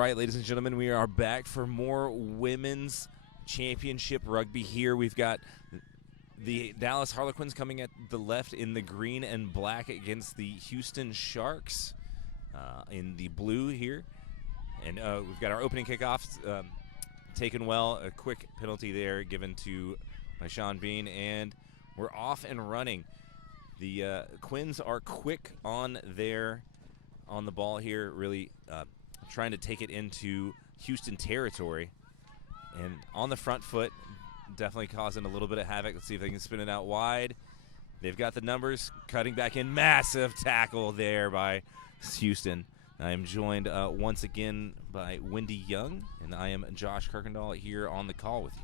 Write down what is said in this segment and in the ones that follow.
right, ladies and gentlemen, we are back for more women's championship rugby here. We've got the Dallas Harlequins coming at the left in the green and black against the Houston Sharks in the blue here. And we've got our opening kickoffs taken well. A quick penalty there given by Sean Bean, and we're off and running. The Quins are quick on the ball here, really trying to take it into Houston territory. And on the front foot, definitely causing a little bit of havoc. Let's see if they can spin it out wide. They've got the numbers, cutting back in. Massive tackle there by Houston. I am joined once again by Wendy Young, and I am Josh Kirkendall here on the call with you.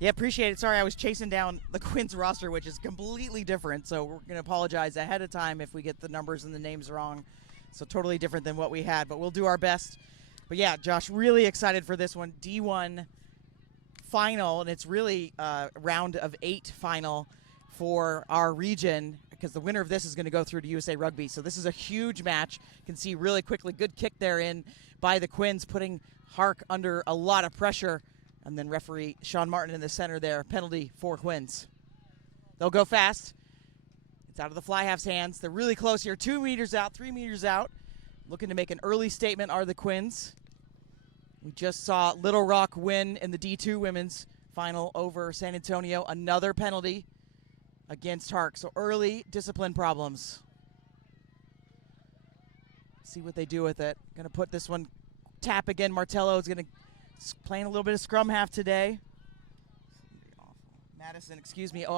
Yeah, appreciate it. Sorry, I was chasing down the Quins roster, which is completely different, so we're going to apologize ahead of time if we get the numbers and the names wrong. So totally different than what we had, but we'll do our best. But yeah, Josh, really excited for this one. D1 final, and it's really a round of 8 final for our region, because the winner of this is going to go through to USA Rugby. So this is a huge match. You can see really quickly, good kick there in by the Quins, putting Hark under a lot of pressure. And then referee Sean Martin in the center there, penalty for Quins. They'll go fast. It's out of the fly half's hands. They're really close here, 2 meters out, 3 meters out. Looking to make an early statement are the Quins. We just saw Little Rock win in the D2 women's final over San Antonio. Another penalty against Hark. So early discipline problems. See what they do with it. Going to put this one, tap again. Martello is going to playing a little bit of scrum half today.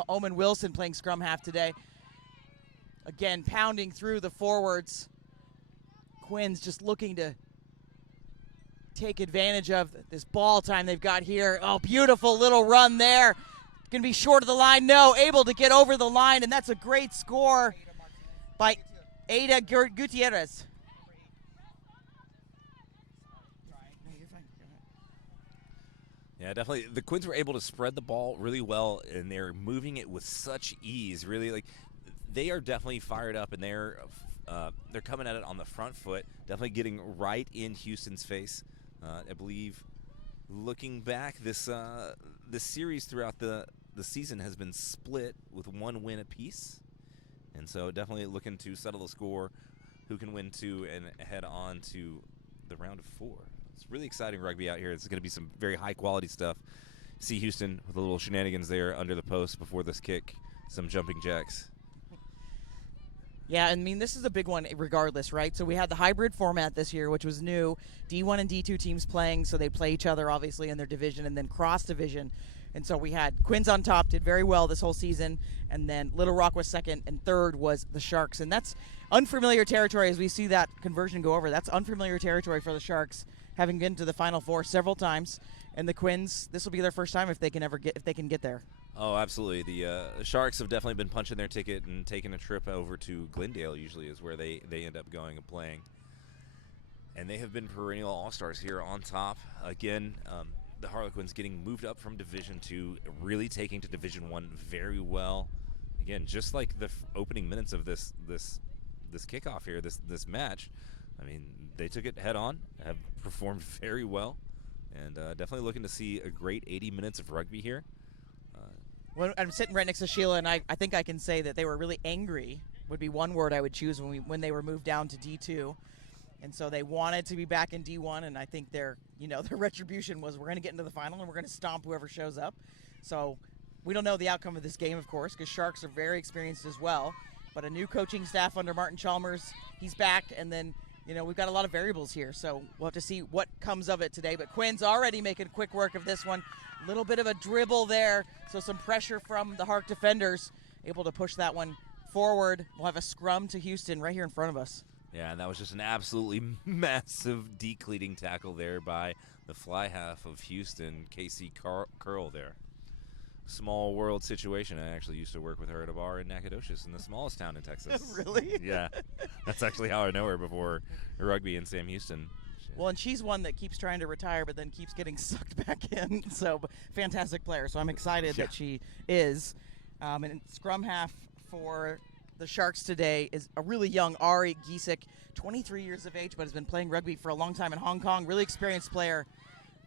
Omen Wilson playing scrum half today. Again, pounding through the forwards. Quins just looking to take advantage of this ball time they've got here. Oh, beautiful little run there. Going to be short of the line. No, able to get over the line, and that's a great score by Ada Gutierrez. Yeah, definitely. The Quins were able to spread the ball really well, and they're moving it with such ease. Really, like, they are definitely fired up, and they're coming at it on the front foot, definitely getting right in Houston's face. I believe, looking back, this series throughout the season has been split with 1 win apiece, and so definitely looking to settle the score, who can win 2 and head on to the round of 4. It's really exciting rugby out here. It's going to be some very high-quality stuff. See Houston with a little shenanigans there under the post before this kick. Some jumping jacks. Yeah, I mean, this is a big one regardless, right? So we had the hybrid format this year, which was new. D1 and D2 teams playing, so they play each other, obviously, in their division, and then cross-division. And so we had Quins on top, did very well this whole season, and then Little Rock was second, and third was the Sharks. And that's unfamiliar territory as we see that conversion go over. That's unfamiliar territory for the Sharks, having been to the Final Four several times, and the Quins, this will be their first time if they can get there. Oh, absolutely. The Sharks have definitely been punching their ticket and taking a trip over to Glendale. Usually is where they end up going and playing, and they have been perennial all-stars here on top. Again, the Harlequins getting moved up from Division II, really taking to Division I very well. Again, just like the opening minutes of this kickoff here, this match. I mean, they took it head on, have performed very well, and definitely looking to see a great 80 minutes of rugby here. When I'm sitting right next to Sheila, and I think I can say that they were really angry, would be one word I would choose when they were moved down to D2. And so they wanted to be back in D1, and I think their retribution was, we're going to get into the final and we're going to stomp whoever shows up. So we don't know the outcome of this game, of course, because Sharks are very experienced as well. But a new coaching staff under Martin Chalmers, he's back, and then we've got a lot of variables here, so we'll have to see what comes of it today. But Quins already making quick work of this one. A little bit of a dribble there, so some pressure from the Hark defenders, able to push that one forward. We'll have a scrum to Houston right here in front of us. Yeah, and that was just an absolutely massive decleating tackle there by the fly half of Houston, Casey Curl there. Small world situation. I actually used to work with her at a bar in Nacogdoches, in the smallest town in Texas. Really? Yeah. That's actually how I know her before rugby in Sam Houston. Well, and she's one that keeps trying to retire but then keeps getting sucked back in. So, fantastic player. So I'm excited that she is. And scrum half for the Sharks today is a really young Ari Giesek, 23 years of age, but has been playing rugby for a long time in Hong Kong. Really experienced player.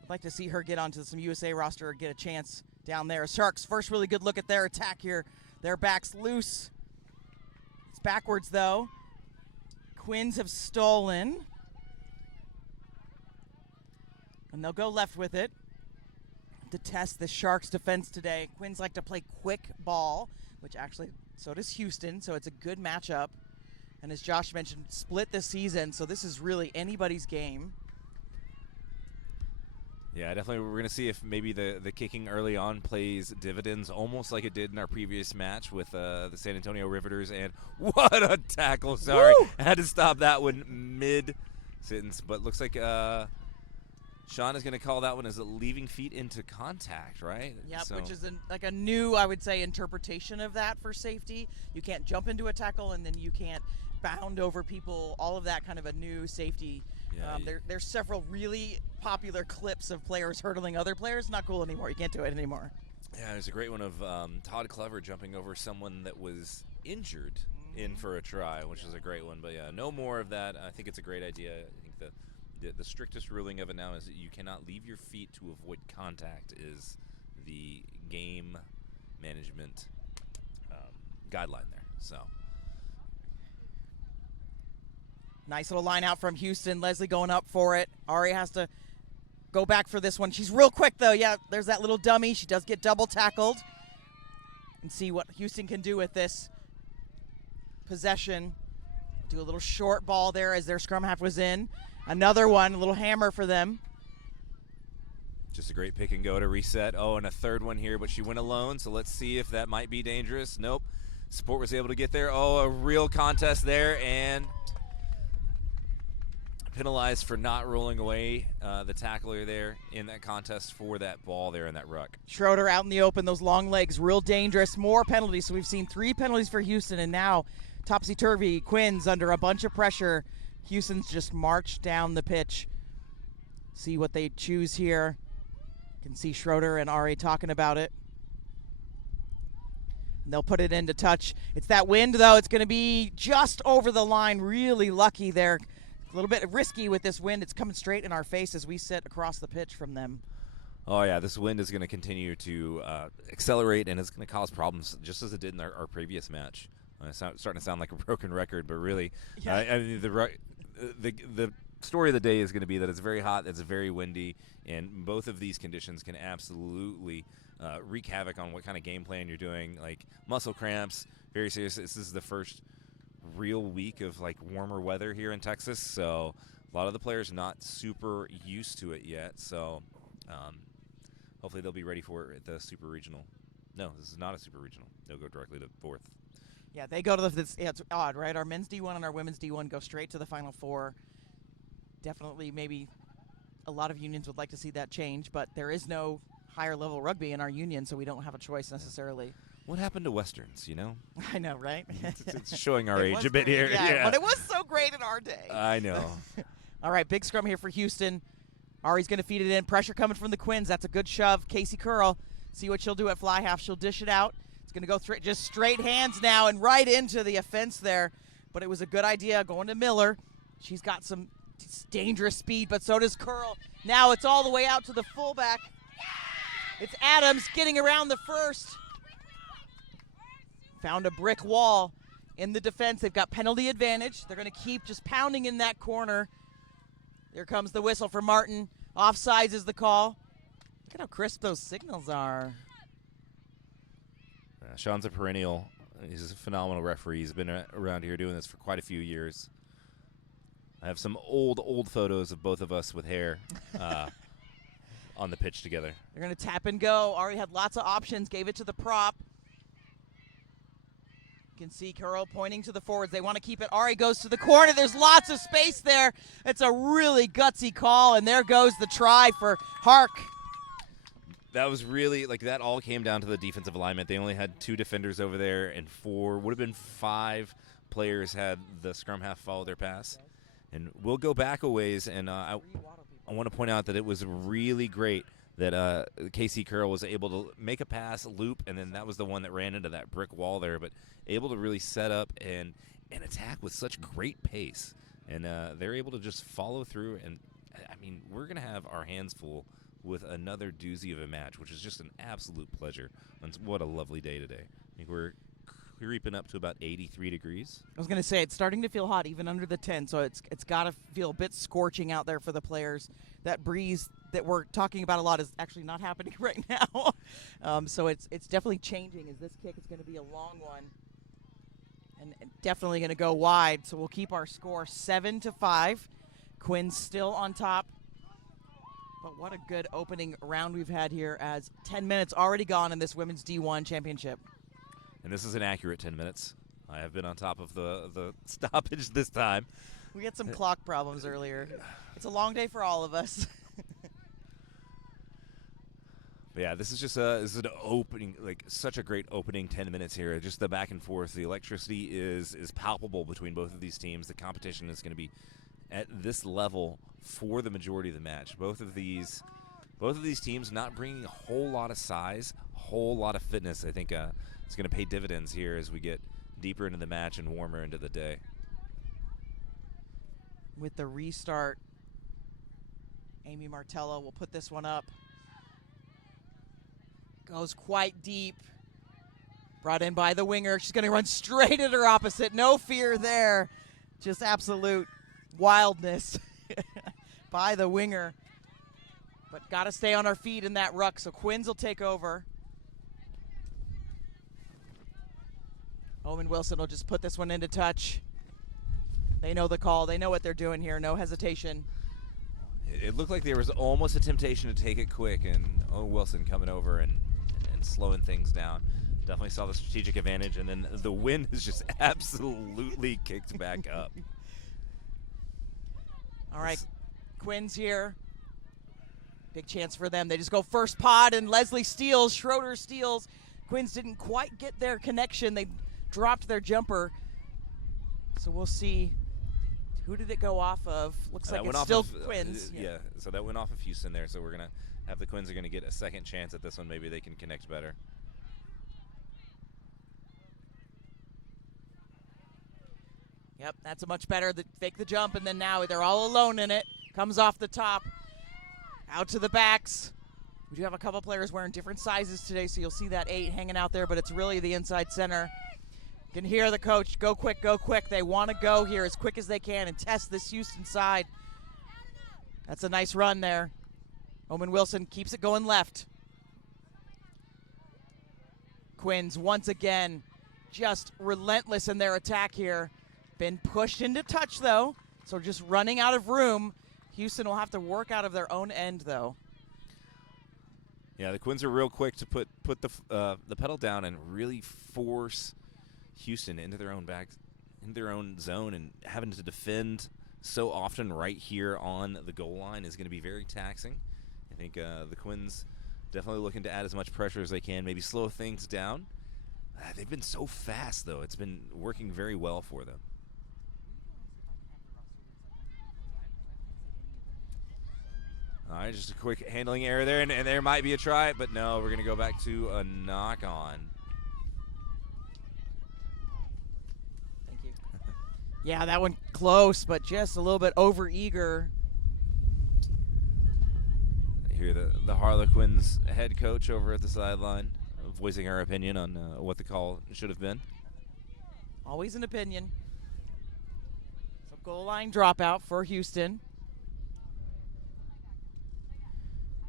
I'd like to see her get onto some USA roster or get a chance down there. Sharks first really good look at their attack here. Their back's loose. It's backwards though. Quins have stolen. And they'll go left with it to test the Sharks defense today. Quins like to play quick ball, which actually, so does Houston, so it's a good matchup. And as Josh mentioned, split this season, so this is really anybody's game. Yeah, definitely. We're going to see if maybe the kicking early on plays dividends, almost like it did in our previous match with the San Antonio Riveters. And what a tackle! Sorry, Woo! I had to stop that one mid-sentence. But looks like Sean is going to call that one as a leaving feet into contact, right? Yep, So, which is like a new, I would say, interpretation of that for safety. You can't jump into a tackle, and then you can't bound over people. All of that kind of a new safety. Yeah, There's several really popular clips of players hurtling other players. Not cool anymore. You can't do it anymore. yeah, there's a great one of Todd Clever jumping over someone that was injured in for a try, which is a great one. But yeah, no more of that. I think it's a great idea. I think the strictest ruling of it now is that you cannot leave your feet to avoid contact is the game management guideline there. So. Nice little line out from Houston. Leslie going up for it. Ari has to go back for this one. She's real quick, though. Yeah, there's that little dummy. She does get double tackled. And see what Houston can do with this possession. Do a little short ball there as their scrum half was in. Another one, a little hammer for them. Just a great pick and go to reset. Oh, and a third one here, but she went alone, so let's see if that might be dangerous. Nope. Sport was able to get there. Oh, a real contest there, and penalized for not rolling away the tackler there in that contest for that ball there in that ruck. Schroeder out in the open, those long legs, real dangerous. More penalties, so we've seen 3 penalties for Houston, and now topsy-turvy. Quins under a bunch of pressure. Houston's just marched down the pitch. See what they choose here. You can see Schroeder and Ari talking about it. And they'll put it into touch. It's that wind, though. It's going to be just over the line. Really lucky there. A little bit risky with this wind. It's coming straight in our face as we sit across the pitch from them. Oh, yeah, this wind is going to continue to accelerate, and it's going to cause problems just as it did in our previous match. It's starting to sound like a broken record, but really, Yeah. I mean, the story of the day is going to be that it's very hot, it's very windy, and both of these conditions can absolutely wreak havoc on what kind of game plan you're doing. Like muscle cramps, very serious. This is the first real week of like warmer weather here in Texas, so a lot of the players not super used to it yet. So hopefully they'll be ready for it at the super regional. No, this is not a super regional. They'll go directly to 4th. Yeah, they go to yeah, it's odd, right? Our men's D1 and our women's D1 go straight to the Final Four. Definitely, maybe a lot of unions would like to see that change, but there is no higher level rugby in our union, so we don't have a choice necessarily. What happened to Westerns, you know? I know, right? It's showing our It age was a bit great, here. yeah, but it was so great in our day. I know. All right, big scrum here for Houston. Ari's going to feed it in. Pressure coming from the Quins. That's a good shove. Casey Curl, see what she'll do at fly half. She'll dish it out. It's going to go just straight hands now and right into the offense there. But it was a good idea going to Miller. She's got some dangerous speed, but so does Curl. Now it's all the way out to the fullback. It's Adams getting around the first. Found a brick wall in the defense. They've got penalty advantage. They're going to keep just pounding in that corner. Here comes the whistle for Martin. Offsides is the call. Look at how crisp those signals are. Sean's a perennial. He's a phenomenal referee. He's been around here doing this for quite a few years. I have some old photos of both of us with hair on the pitch together. They're going to tap and go. Ari had lots of options, gave it to the prop. You can see Curl pointing to the forwards. They want to keep it. Ari goes to the corner. There's lots of space there. It's a really gutsy call, and there goes the try for sHARC. That was really, like, that all came down to the defensive alignment. They only had 2 defenders over there, and 5 players had the scrum half follow their pass. And we'll go back a ways, and I want to point out that it was really great that KC Curl was able to make a pass, loop, and then that was the one that ran into that brick wall there, but able to really set up and attack with such great pace. And they're able to just follow through. And, I mean, we're going to have our hands full with another doozy of a match, which is just an absolute pleasure. And what a lovely day today. I think we're creeping up to about 83 degrees. I was going to say, it's starting to feel hot even under the 10, so it's got to feel a bit scorching out there for the players. That breeze that we're talking about a lot is actually not happening right now. So it's definitely changing as this kick is going to be a long one. And definitely going to go wide, so we'll keep our score 7-5. Quins still on top. But what a good opening round we've had here, as 10 minutes already gone in this Women's D1 Championship. And this is an accurate 10 minutes. I have been on top of the stoppage this time. We had some clock problems earlier. It's a long day for all of us. But yeah, this is an opening, like such a great opening 10 minutes here. Just the back and forth. The electricity is palpable between both of these teams. The competition is going to be at this level for the majority of the match. Both of these teams not bringing a whole lot of size, a whole lot of fitness. I think it's going to pay dividends here as we get deeper into the match and warmer into the day. With the restart, Amy Martello will put this one up. Goes quite deep. Brought in by the winger. She's going to run straight at her opposite. No fear there. Just absolute wildness by the winger. But got to stay on our feet in that ruck, so Quins will take over. Owen Wilson will just put this one into touch. They know the call. They know what they're doing here. No hesitation. It looked like there was almost a temptation to take it quick, and Owen Wilson coming over and slowing things down. Definitely saw the strategic advantage, and then the wind is just absolutely kicked back up. All right, Quins here. Big chance for them. They just go first pod, and Leslie steals. Schroeder steals. Quins didn't quite get their connection. They dropped their jumper. So we'll see. Who did it go off of? Looks like it's still Quins. Yeah, so that went off of Houston there. So we're going to have the Quins are going to get a second chance at this one. Maybe they can connect better. Yep, that's a much better. Fake the jump, and then now they're all alone in it. Comes off the top. Out to the backs. We do have a couple players wearing different sizes today, so you'll see that 8 hanging out there, but it's really the inside center. You can hear the coach, go quick, go quick. They want to go here as quick as they can and test this Houston side. That's a nice run there. Owen Wilson keeps it going left. Quins once again just relentless in their attack here. Been pushed into touch though, so just running out of room. Houston will have to work out of their own end though. Yeah, the Quins are real quick to put the pedal down and really force Houston into their own zone, and having to defend so often right here on the goal line is going to be very taxing. I think the Quins definitely looking to add as much pressure as they can, maybe slow things down. They've been so fast, though. It's been working very well for them. All right, just a quick handling error there, and there might be a try, but no, we're going to go back to a knock-on. Thank you. Yeah, that one close, but just a little bit over-eager. Hear the Harlequins head coach over at the sideline voicing her opinion on what the call should have been. Always an opinion. So goal line dropout for Houston.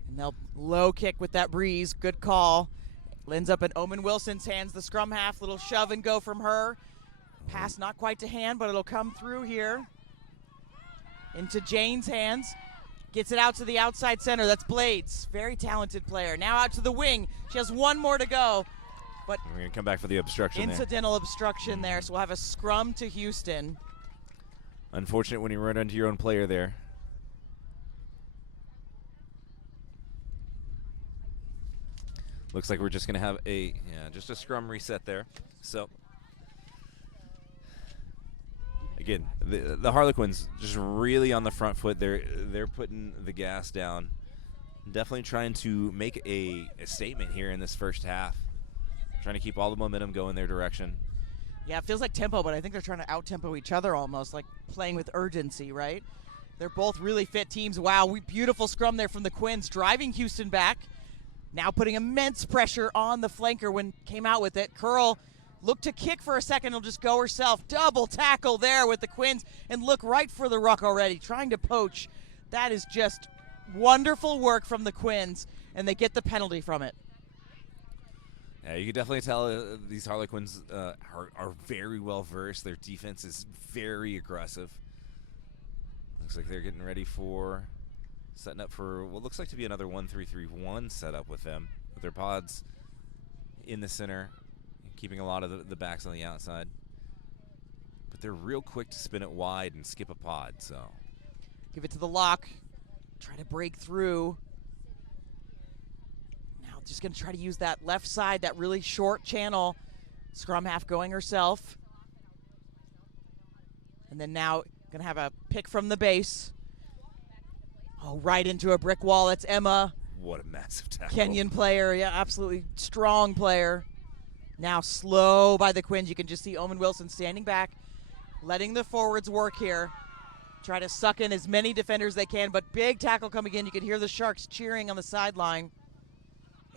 And they'll low kick with that breeze. Good call. Ends up in Owen Wilson's hands, the scrum half. Little shove and go from her. Pass not quite to hand, but it'll come through here. Into Jane's hands. Gets it out to the outside center. That's Blades. Very talented player. Now out to the wing. She has one more to go. But we're going to come back for the obstruction incidental obstruction there. So we'll have a scrum to Houston. Unfortunate when you run into your own player there. Looks like we're just going to have just a scrum reset there. So again, the Harlequins just really on the front foot. They're putting the gas down definitely trying to make a statement here in this first half. Trying to keep all the momentum going their direction. Yeah, it feels like tempo, but I think they're trying to out-tempo each other almost, like playing with urgency, right? They're both really fit teams. Wow, beautiful scrum there from the Quins, driving Houston back. Now putting immense pressure on the flanker when came out with it. Curl looked to kick for a second, will just go herself. Double tackle there with the Quins, and look right for the ruck already, trying to poach. That is just wonderful work from the Quins, and they get the penalty from it. Yeah, you can definitely tell these Harlequins are very well versed. Their defense is very aggressive. Looks like they're getting ready for setting up for what looks like to be another 1-3-3-1 setup with them. With their pods in the center, keeping a lot of the backs on the outside. But they're real quick to spin it wide and skip a pod, so. Give it to the lock. Try to break through. Just going to try to use that left side, that really short channel. Scrum half going herself. And then now going to have a pick from the base. Oh, right into a brick wall. That's Emma. What a massive tackle. Kenyan player. Yeah, absolutely strong player. Now slow by the Quins. You can just see Owen Wilson standing back, letting the forwards work here. Try to suck in as many defenders as they can, but big tackle coming in. You can hear the Sharks cheering on the sideline.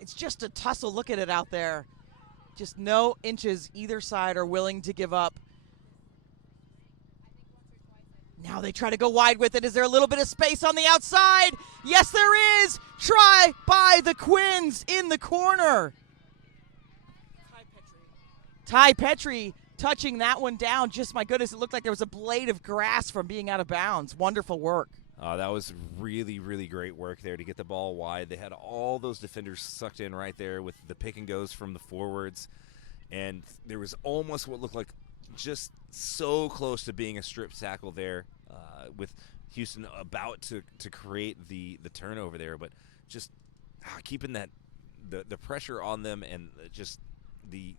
It's just a tussle. Look at it out there. Just no inches either side are willing to give up. Now they try to go wide with it. Is there a little bit of space on the outside? Yes, there is. Try by the Quins in the corner. Ty Petrie touching that one down. Just, my goodness, it looked like there was a blade of grass from being out of bounds. Wonderful work. That was really, really great work there to get the ball wide. They had all those defenders sucked in right there with the pick and goes from the forwards. And there was almost what looked like just so close to being a strip tackle there with Houston about to create the turnover there. But just keeping that the pressure on them and just the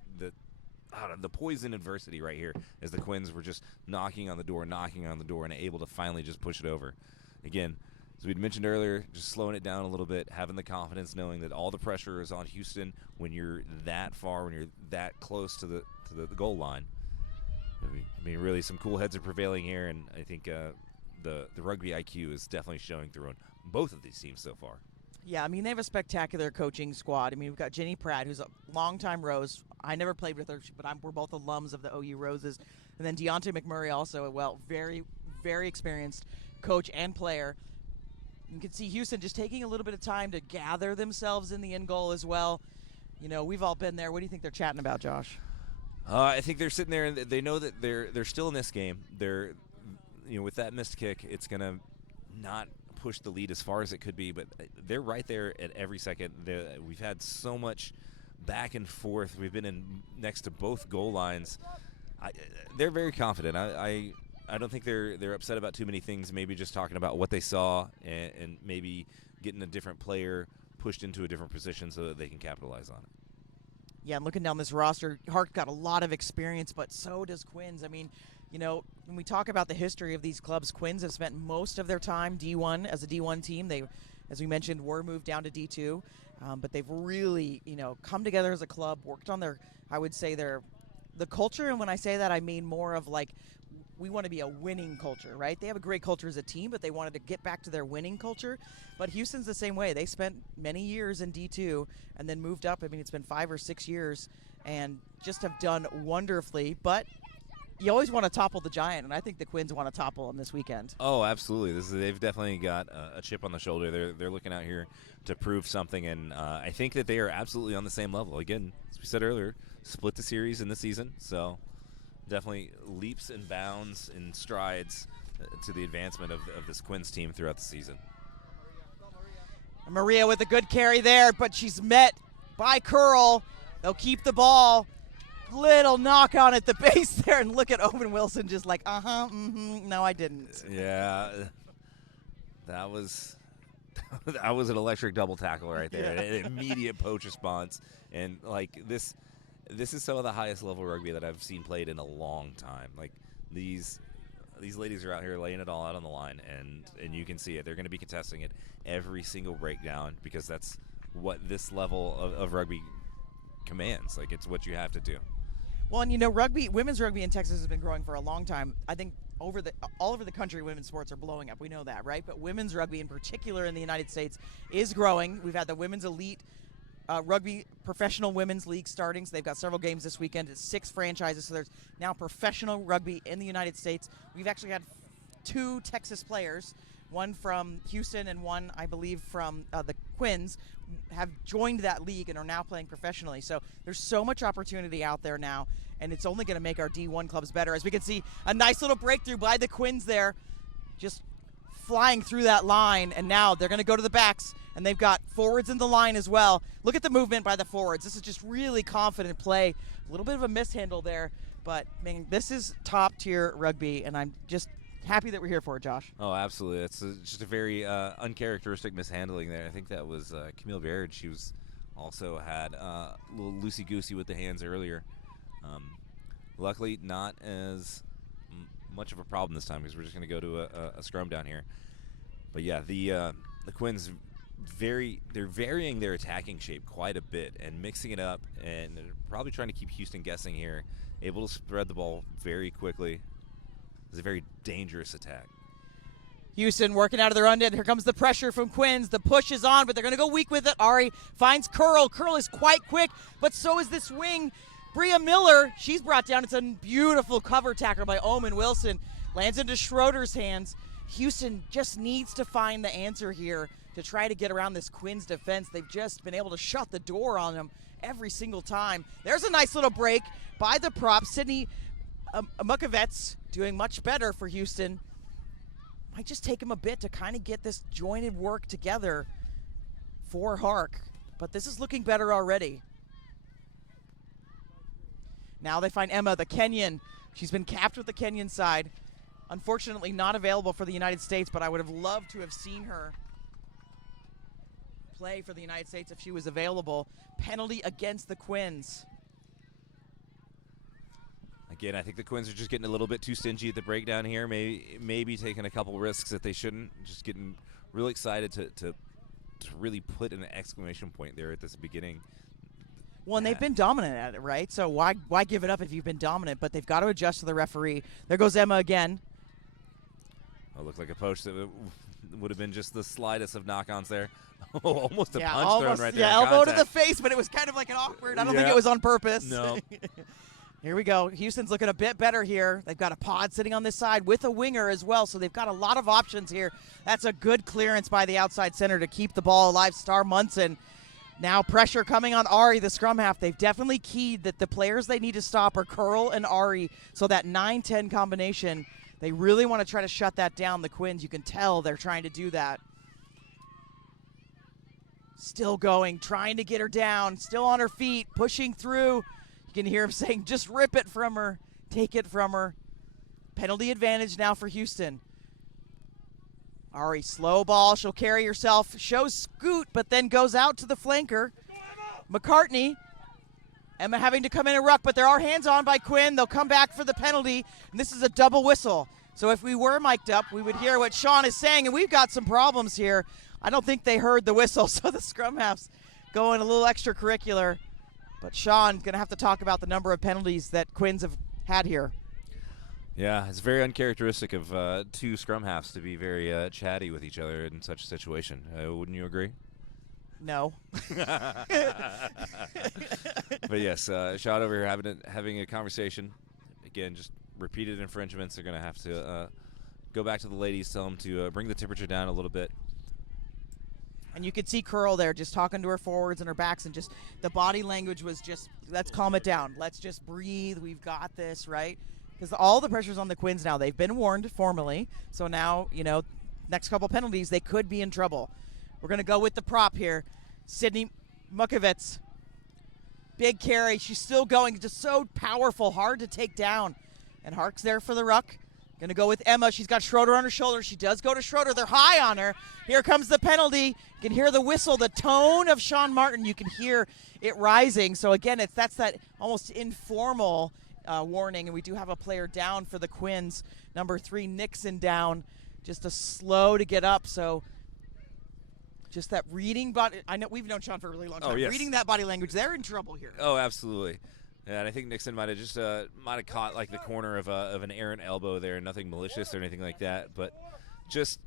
poison adversity right here as the Quins were just knocking on the door, and able to finally just push it over. Again, as we'd mentioned earlier, just slowing it down a little bit, having the confidence, knowing that all the pressure is on Houston when you're that far, when you're that close to the goal line. I mean, really, some cool heads are prevailing here, and I think the rugby IQ is definitely showing through on both of these teams so far. Yeah, I mean, they have a spectacular coaching squad. I mean, we've got Jenny Pratt, who's a longtime Rose. I never played with her, but we're both alums of the OU Roses. And then Deontay McMurray also, very, very experienced coach and player. You can see Houston just taking a little bit of time to gather themselves in the end goal as well. You know, we've all been there. What do you think they're chatting about, Josh? I think they're sitting there and they know that they're still in this game. They're, with that missed kick, it's gonna not push the lead as far as it could be, but they're right there at every second. We've had so much back and forth. We've been in next to both goal lines. They're very confident. I don't think they're upset about too many things. Maybe just talking about what they saw and maybe getting a different player pushed into a different position so that they can capitalize on it. Yeah, I'm looking down this roster. Hart got a lot of experience, but so does Quins. I mean, when we talk about the history of these clubs, Quins have spent most of their time D1 as a D1 team. They, as we mentioned, were moved down to D2, but they've really, come together as a club, worked on the culture. And when I say that, I mean more of like, we want to be a winning culture, right? They have a great culture as a team, but they wanted to get back to their winning culture. But Houston's the same way. They spent many years in D2 and then moved up. I mean, it's been 5 or 6 years and just have done wonderfully. But you always want to topple the giant, and I think the Quins want to topple them this weekend. Oh, absolutely. They've definitely got a chip on the shoulder. They're looking out here to prove something, and I think that they are absolutely on the same level. Again, as we said earlier, split the series in the season, so definitely leaps and bounds and strides to the advancement of this Quins team throughout the season. Maria with a good carry there, but she's met by Curl. They'll keep the ball. Little knock on at the base there, and look at Owen Wilson just like, no, I didn't. Yeah, that was an electric double tackle right there. Yeah. An immediate poach response, and like this is some of the highest level rugby that I've seen played in a long time. Like these these ladies are out here laying it all out on the line, and you can see it. They're going to be contesting it every single breakdown because that's what this level of rugby commands. Like, it's what you have to do. Well, and women's rugby in Texas has been growing for a long time. I think all over the country, women's sports are blowing up. We know that, right? But women's rugby in particular in the United States is growing. We've had the Women's Elite Rugby Professional Women's League starting. So they've got several games this weekend. It's 6 franchises. So there's now professional rugby in the United States. We've actually had 2 Texas players, one from Houston and one, I believe, from the Quins, have joined that league and are now playing professionally. So there's so much opportunity out there now, and it's only going to make our D1 clubs better. As we can see, a nice little breakthrough by the Quins there, just flying through that line, and now they're going to go to the backs, and they've got forwards in the line as well. Look at the movement by the forwards. This is just really confident play. A little bit of a mishandle there, but, man, this is top-tier rugby, and I'm just happy that we're here for it, Josh. Oh, absolutely. It's just a very uncharacteristic mishandling there. I think that was Camille Baird. She was also had a little loosey-goosey with the hands earlier. Luckily, not as much of a problem this time because we're just going to go to a scrum down here. But, yeah, the Quins, they're varying their attacking shape quite a bit and mixing it up, and they're probably trying to keep Houston guessing here, able to spread the ball very quickly. It's a very dangerous attack. Houston working out of their own end. Here comes the pressure from Quins. The push is on, but they're going to go weak with it. Ari finds Curl. Curl is quite quick, but so is this wing. Bria Miller, she's brought down. It's a beautiful cover tackle by Omen Wilson. Lands into Schroeder's hands. Houston just needs to find the answer here to try to get around this Quins defense. They've just been able to shut the door on them every single time. There's a nice little break by the prop. Sydney Mukovets doing much better for Houston. Might just take him a bit to kind of get this jointed work together for Hark, but this is looking better already. Now they find Emma, the Kenyan. She's been capped with the Kenyan side. Unfortunately not available for the United States, but I would have loved to have seen her play for the United States if she was available. Penalty against the Quins. Again, I think the Quins are just getting a little bit too stingy at the breakdown here. Maybe taking a couple risks that they shouldn't. Just getting really excited to really put an exclamation point there at this beginning. Well, and they've been dominant at it, right? So why give it up if you've been dominant? But they've got to adjust to the referee. There goes Emma again. Oh, looked like a poach that would have been just the slightest of knock-ons there. Almost a punch almost, thrown right there. Yeah, elbow to the face, but it was kind of like an awkward. I don't think it was on purpose. No. Here we go. Houston's looking a bit better here. They've got a pod sitting on this side with a winger as well, so they've got a lot of options here. That's a good clearance by the outside center to keep the ball alive. Star Munson. Now pressure coming on Ari, the scrum half. They've definitely keyed that the players they need to stop are Curl and Ari, so that 9-10 combination, they really want to try to shut that down. The Quins, you can tell they're trying to do that. Still going, trying to get her down, still on her feet, pushing through. You can hear him saying, just rip it from her, take it from her. Penalty advantage now for Houston. Ari, slow ball, she'll carry herself, shows scoot, but then goes out to the flanker. McCartney, Emma having to come in a ruck, but there are hands on by Quinn. They'll come back for the penalty, and this is a double whistle. So if we were mic'd up, we would hear what Sean is saying, and we've got some problems here. I don't think they heard the whistle, so the scrum half's going a little extracurricular. But Sean's going to have to talk about the number of penalties that Quins have had here. Yeah, it's very uncharacteristic of 2 scrum halves to be very chatty with each other in such a situation. Wouldn't you agree? No. But yes, Sean over here having a conversation. Again, just repeated infringements. They're going to have to go back to the ladies, tell them to bring the temperature down a little bit. And you could see Curl there just talking to her forwards and her backs, and just the body language was just, let's calm it down. Let's just breathe. We've got this, right? Because all the pressure's on the Quins now. They've been warned formally. So now, next couple penalties, they could be in trouble. We're going to go with the prop here. Sydney Mukovets. Big carry. She's still going. Just so powerful. Hard to take down. And Hark's there for the ruck. Going to go with Emma. She's got Schroeder on her shoulder. She does go to Schroeder. They're high on her. Here comes the penalty. You can hear the whistle, the tone of Sean Martin. You can hear it rising. So, again, that's that almost informal warning, and we do have a player down for the Quins. Number 3, Nixon down. Just a slow to get up, so just that reading body. I know we've known Sean for a really long time. Oh, yes. Reading that body language, they're in trouble here. Oh, absolutely. Yeah, and I think Nixon might have just caught like the corner of an errant elbow there. Nothing malicious or anything like that, but just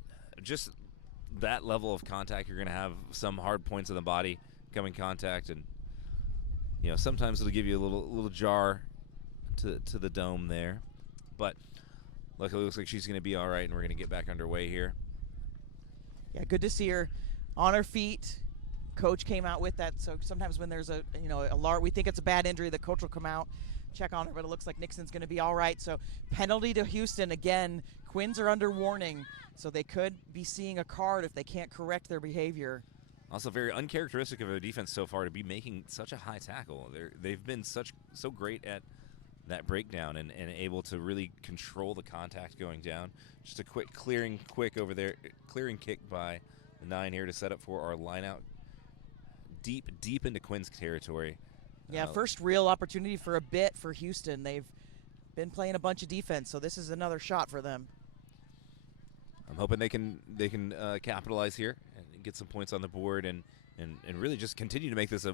that level of contact, you're going to have some hard points in the body come in contact, and sometimes it'll give you a little jar to the dome there. But luckily, it looks like she's going to be all right, and we're going to get back underway here. Yeah, good to see her on her feet. Coach came out with that, so sometimes when there's a we think it's a bad injury, the coach will come out, check on her, but it looks like Nixon's going to be all right. So penalty to Houston again. Quins are under warning, so they could be seeing a card if they can't correct their behavior. Also, very uncharacteristic of their defense so far to be making such a high tackle. They've been so great at that breakdown and able to really control the contact going down. Just a quick clearing kick by the 9 here to set up for our line out deep into Quins territory. Yeah, first real opportunity for a bit for Houston. They've been playing a bunch of defense, so this is another shot for them. I'm hoping they can capitalize here and get some points on the board and really just continue to make this a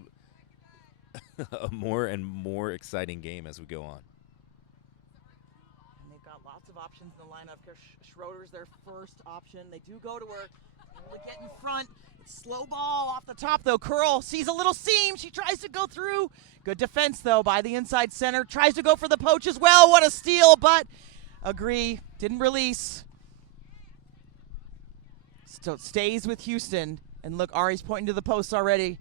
more and more exciting game as we go on. And they've got lots of options in the lineup. Schroeder's their first option. They do go to her. Able to get in front. It's slow ball off the top, though. Curl sees a little seam. She tries to go through. Good defense, though, by the inside center. Tries to go for the poach as well. What a steal, but agree. Didn't release. So it stays with Houston. And look, Ari's pointing to the post already.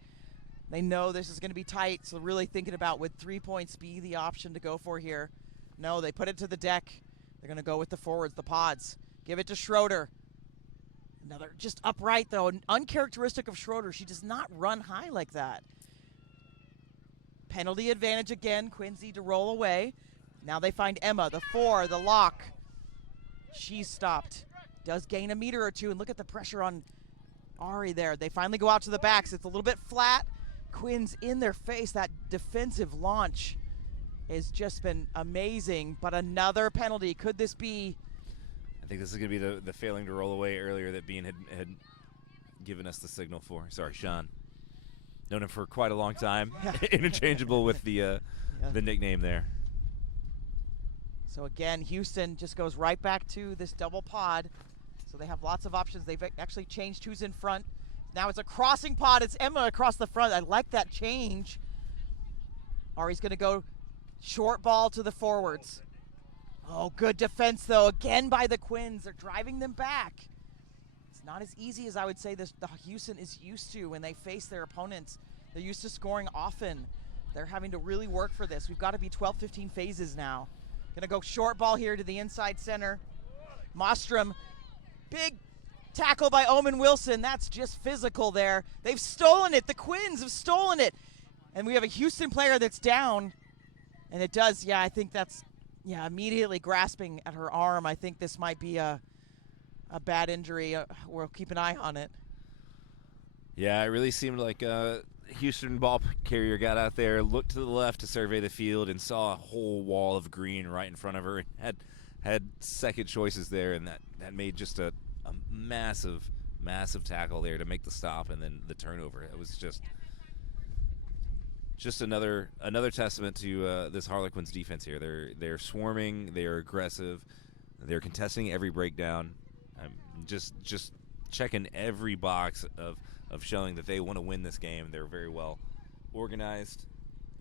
They know this is going to be tight, so really thinking about would 3 points be the option to go for here. No, they put it to the deck. They're going to go with the forwards, the pods. Give it to Schroeder. Another just upright, though, uncharacteristic of Schroeder. She does not run high like that. Penalty advantage again. Quincy to roll away. Now they find Emma, the 4, the lock. She's stopped. Does gain a meter or two, and look at the pressure on Ari there. They finally go out to the backs. It's a little bit flat. Quins in their face. That defensive launch has just been amazing, but another penalty. Could this be? I think this is going to be the failing to roll away earlier that Bean had given us the signal for. Sorry, Sean. Known him for quite a long time. Interchangeable with the nickname there. So again, Houston just goes right back to this double pod. So they have lots of options. They've actually changed who's in front. Now it's a crossing pod. It's Emma across the front. I like that change. Ari's going to go short ball to the forwards. Oh, good defense, though, again by the Quins. They're driving them back. It's not as easy as I would say the Houston is used to when they face their opponents. They're used to scoring often. They're having to really work for this. We've got to be 12, 15 phases now. Going to go short ball here to the inside center. Mostrom, big tackle by Omen Wilson. That's just physical there. They've stolen it. The Quins have stolen it. And we have a Houston player that's down. And it does, I think that's, immediately grasping at her arm. I think this might be a bad injury. We'll keep an eye on it. Yeah, it really seemed like Houston ball carrier got out there, looked to the left to survey the field, and saw a whole wall of green right in front of her, and had second choices there, and that made just a massive tackle there to make the stop and then the turnover. It was just another testament to this Harlequins defense here. They're swarming, they are aggressive, they're contesting every breakdown, just checking every box of showing that they want to win this game. They're very well organized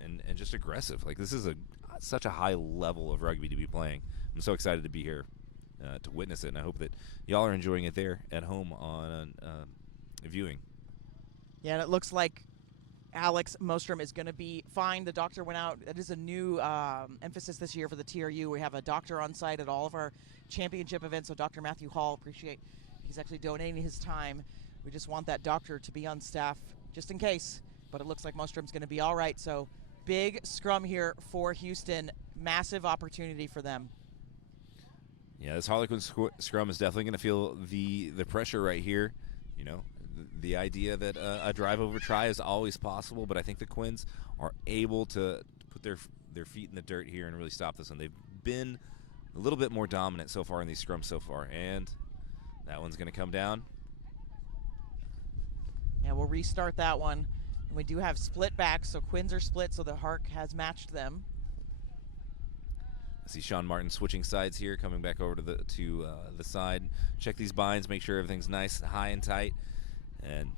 and just aggressive. Like, this is such a high level of rugby to be playing. I'm so excited to be here to witness it, and I hope that y'all are enjoying it there at home on viewing. Yeah, and it looks like Alex Mostrom is going to be fine. The doctor went out. That is a new emphasis this year for the TRU. We have a doctor on site at all of our championship events. So Dr. Matthew Hall, appreciate he's actually donating his time. We just want that doctor to be on staff just in case. But it looks like Mostrom's going to be all right. So big scrum here for Houston. Massive opportunity for them. Yeah, this Harlequins scrum is definitely going to feel the pressure right here. You know, the idea that a drive over try is always possible, but I think the Quins are able to put their their feet in the dirt here and really stop this one. They've been a little bit more dominant so far in these scrums so far, and that one's going to come down. Yeah, we'll restart that one. And we do have split backs, so Quins are split, so the HARC has matched them. I see Sean Martin switching sides here, coming back over to the side. Check these binds, make sure everything's nice, high and tight, and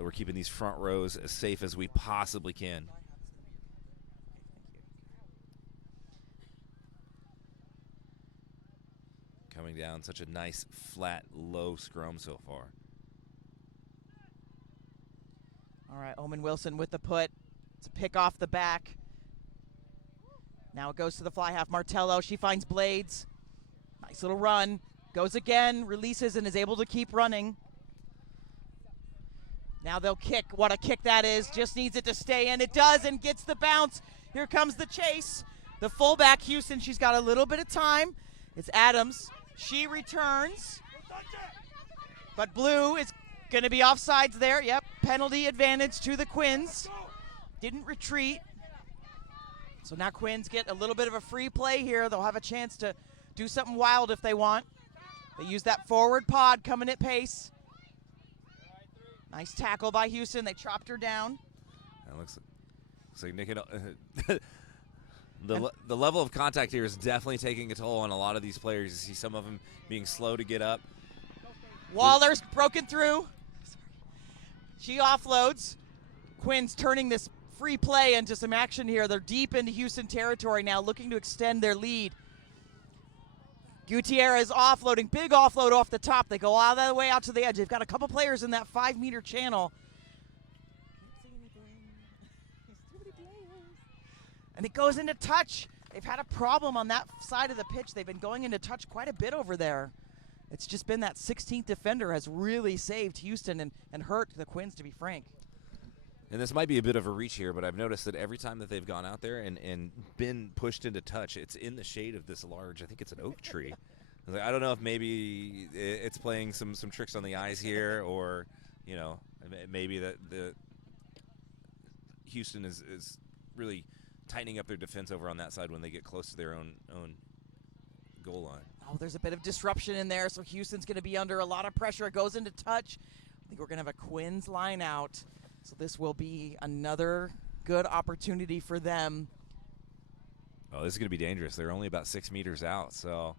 we're keeping these front rows as safe as we possibly can. Coming down, such a nice, flat, low scrum so far. All right, Omen Wilson with the put. It's a pick off the back. Now it goes to the fly half. Martello, she finds Blades. Nice little run. Goes again, releases, and is able to keep running. Now they'll kick. What a kick that is. Just needs it to stay in. It does, and gets the bounce. Here comes the chase. The fullback, Houston, she's got a little bit of time. It's Adams. She returns. But Blue is going to be offsides there. Yep, penalty advantage to the Quins. Didn't retreat. So now Quins get a little bit of a free play here. They'll have a chance to do something wild if they want. They use that forward pod coming at pace. Nice tackle by Houston. They chopped her down. That looks like Nick. The level of contact here is definitely taking a toll on a lot of these players. You see some of them being slow to get up. Waller's broken through. She offloads. Quins turning this free play into some action here. They're deep into Houston territory now, looking to extend their lead. Gutierrez offloading, big offload off the top. They go all the way out to the edge. They've got a couple players in that 5-meter channel. And it goes into touch. They've had a problem on that side of the pitch. They've been going into touch quite a bit over there. It's just been that 16th defender has really saved Houston and hurt the Quins, to be frank. And this might be a bit of a reach here, but I've noticed that every time that they've gone out there and been pushed into touch, it's in the shade of this large, I think it's an oak tree. I don't know if maybe it's playing some tricks on the eyes here, or, you know, maybe that the Houston is really tightening up their defense over on that side when they get close to their own goal line. Oh, there's a bit of disruption in there, so Houston's going to be under a lot of pressure. It goes into touch. I think we're going to have a Quins line out. So this will be another good opportunity for them. Oh, this is going to be dangerous. They're only about 6 meters out, so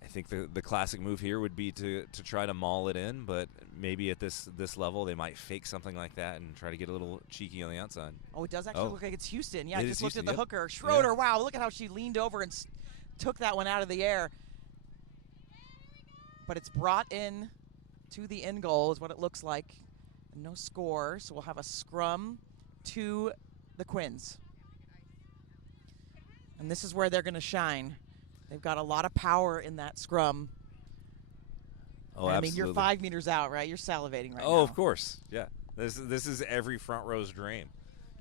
I think the classic move here would be to try to maul it in, but maybe at this level they might fake something like that and try to get a little cheeky on the outside. Oh, it does actually look like it's Houston. Yeah, It I is just looked Houston, at the yep. hooker. Schroeder, Yeah. wow, look at how she leaned over and took that one out of the air. But it's brought in to the end goal is what it looks like. No score, so we'll have a scrum to the Quins. And this is where they're going to shine. They've got a lot of power in that scrum. Oh, I absolutely. mean, you're 5 meters out, right? You're salivating right now. Oh, of course. Yeah. This is every front row's dream.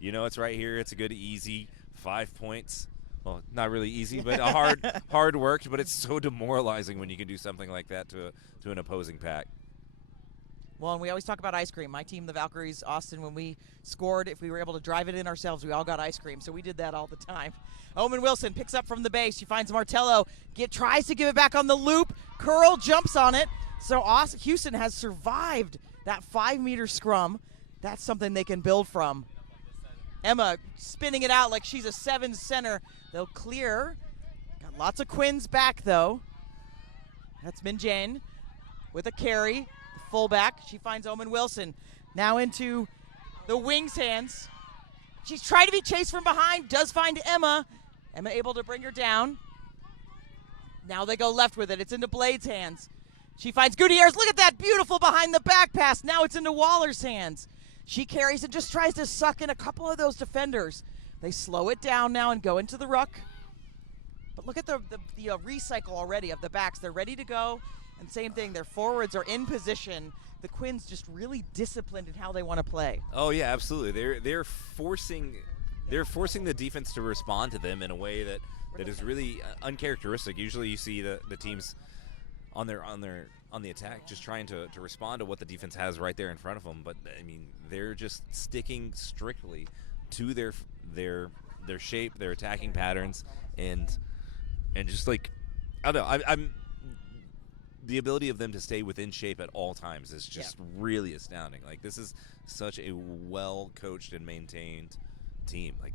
You know it's right here. It's a good, easy 5 points. Well, not really easy, but hard worked. But it's so demoralizing when you can do something like that to an opposing pack. Well, and we always talk about ice cream. My team, the Valkyries, Austin, when we scored, if we were able to drive it in ourselves, we all got ice cream. So we did that all the time. Omen Wilson picks up from the base. She finds Martello. Tries to give it back on the loop. Curl jumps on it. So Houston has survived that 5-meter scrum. That's something they can build from. Emma spinning it out like she's a 7 center. They'll clear. Got lots of Quins back, though. That's Minjane with a carry. Fullback. She finds Omen Wilson. Now into the wings hands. She's trying to be chased from behind. Does find Emma. Emma able to bring her down. Now they go left with it. It's into Blade's hands. She finds Gutierrez. Look at that beautiful behind the back pass. Now it's into Waller's hands. She carries and just tries to suck in a couple of those defenders. They slow it down now and go into the ruck. But look at the recycle already of the backs. They're ready to go. And same thing, their forwards are in position. The Quins just really disciplined in how they want to play. Oh yeah, absolutely. They're forcing the defense to respond to them in a way that is really uncharacteristic. Usually you see the teams on the attack just trying to respond to what the defense has right there in front of them. But I mean, they're just sticking strictly to their shape, their attacking patterns, and just like I don't know, I'm the ability of them to stay within shape at all times is just really astounding. Like, this is such a well coached and maintained team. Like,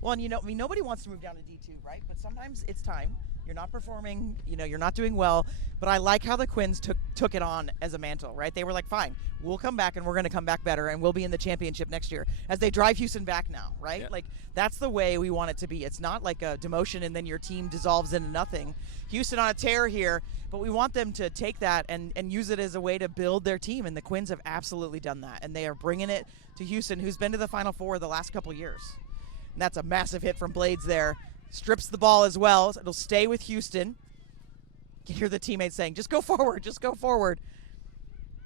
well, and nobody wants to move down to D2, right? But sometimes it's time. You're not performing, you're not doing well. But I like how the Quins took it on as a mantle, right? They were like, fine, we'll come back and we're going to come back better and we'll be in the championship next year as they drive Houston back now, right? Yeah. Like, that's the way we want it to be. It's not like a demotion and then your team dissolves into nothing. Houston on a tear here, but we want them to take that and use it as a way to build their team. And the Quins have absolutely done that. And they are bringing it to Houston, who's been to the Final Four the last couple years. And that's a massive hit from Blades there. Strips the ball as well. So it'll stay with Houston. You can hear the teammates saying, just go forward, just go forward.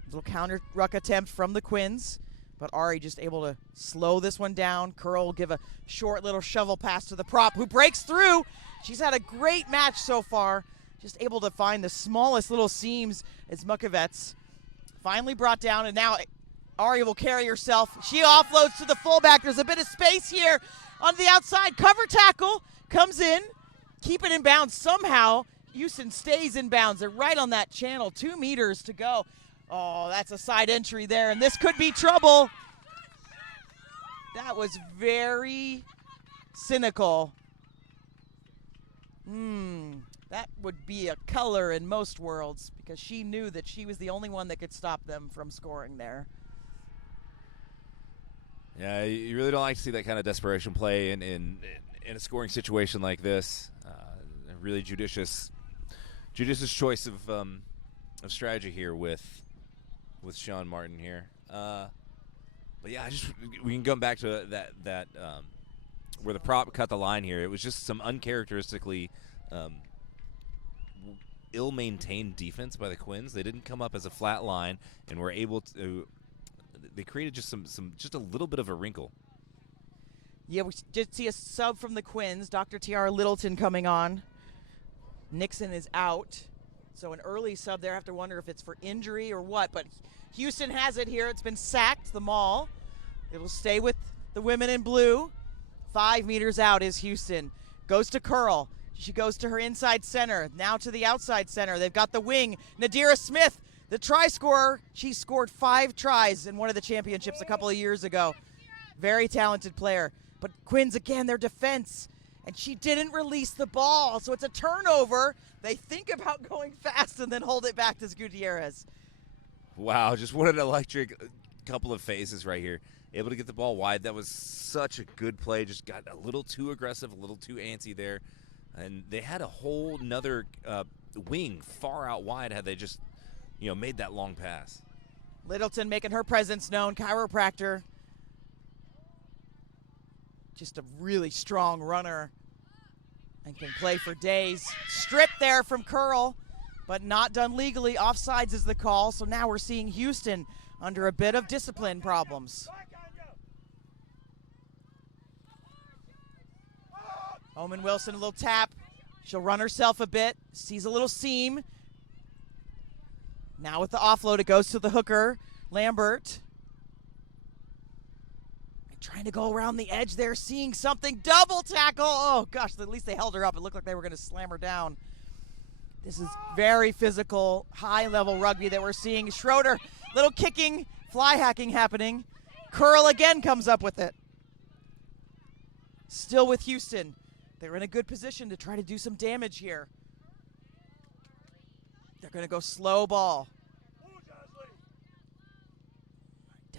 Little counter ruck attempt from the Quins, but Ari just able to slow this one down. Curl will give a short little shovel pass to the prop, who breaks through. She's had a great match so far, just able to find the smallest little seams as Mukovets finally brought down, and now Ari will carry herself. She offloads to the fullback. There's a bit of space here on the outside. Cover tackle comes in, keep it in bounds somehow. Houston stays in bounds. They're right on that channel, 2 meters to go. Oh, that's a side entry there, and this could be trouble. That was very cynical. That would be a color in most worlds, because she knew that she was the only one that could stop them from scoring there. Yeah, you really don't like to see that kind of desperation play in a scoring situation like this. A really judicious choice of strategy here with Sean Martin here. But yeah, we can go back to that where the prop cut the line here. It was just some uncharacteristically ill-maintained defense by the Quins. They didn't come up as a flat line and were able to. They created just just a little bit of a wrinkle. Yeah, we did see a sub from the Quins. Dr. Tiara Littleton coming on. Nixon is out. So an early sub there. I have to wonder if it's for injury or what. But Houston has it here. It's been sacked, the Maul. It will stay with the women in blue. 5 meters out is Houston. Goes to Curl. She goes to her inside center. Now to the outside center. They've got the wing. Nadira Smith, the try scorer. She scored 5 tries in one of the championships a couple of years ago. Very talented player. But Quins, again, their defense. And she didn't release the ball. So it's a turnover. They think about going fast and then hold it back to Gutierrez. Wow, just what an electric couple of phases right here. Able to get the ball wide. That was such a good play. Just got a little too aggressive, a little too antsy there. And they had a whole nother wing far out wide had they just, made that long pass. Littleton making her presence known, chiropractor. Just a really strong runner and can play for days. Stripped there from Curl, but not done legally. Offsides is the call, so now we're seeing Houston under a bit of discipline problems. Omen Wilson, a little tap. She'll run herself a bit, sees a little seam. Now with the offload, it goes to the hooker, Lambert. Trying to go around the edge there, seeing something. Double tackle. Oh, gosh, at least they held her up. It looked like they were going to slam her down. This is very physical, high-level rugby that we're seeing. Schroeder, little kicking, fly hacking happening. Curl again comes up with it. Still with Houston. They're in a good position to try to do some damage here. They're going to go slow ball.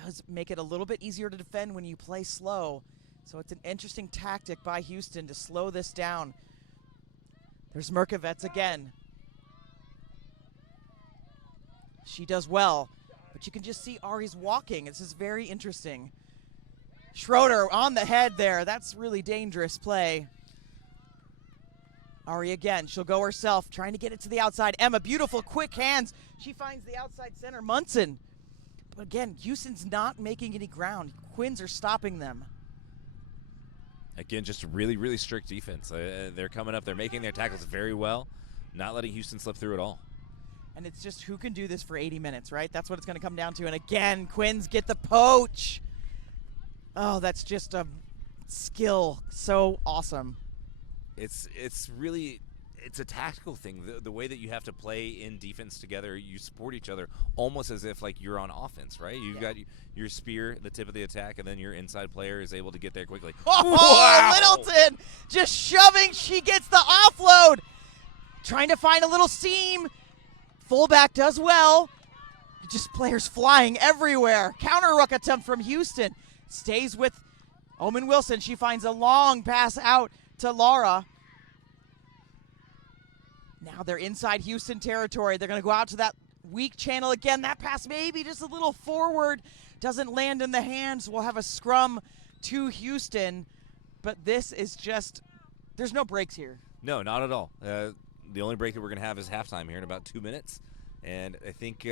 Does make it a little bit easier to defend when you play slow. So it's an interesting tactic by Houston to slow this down. There's Merkovets again. She does well, but you can just see Ari's walking. This is very interesting. Schroeder on the head there. That's really dangerous play. Ari again. She'll go herself, trying to get it to the outside. Emma, beautiful, quick hands. She finds the outside center, Munson. But again, Houston's not making any ground. Quins are stopping them. Again, just really, really strict defense. They're coming up. They're making their tackles very well, not letting Houston slip through at all. And it's just who can do this for 80 minutes, right? That's what it's going to come down to. And again, Quins get the poach. Oh, that's just a skill. So awesome. It's really it's a tactical thing. The way that you have to play in defense together, you support each other almost as if like you're on offense, right? You've got your spear, the tip of the attack, and then your inside player is able to get there quickly. Oh, Wow! Littleton just shoving. She gets the offload. Trying to find a little seam. Fullback does well. Just players flying everywhere. Counter ruck attempt from Houston. Stays with Omen Wilson. She finds a long pass out to Laura. Now they're inside Houston territory. They're going to go out to that weak channel again. That pass maybe just a little forward. Doesn't land in the hands. We'll have a scrum to Houston. But this is just, there's no breaks here. No, not at all. The only break that we're going to have is halftime here in about 2 minutes. And I think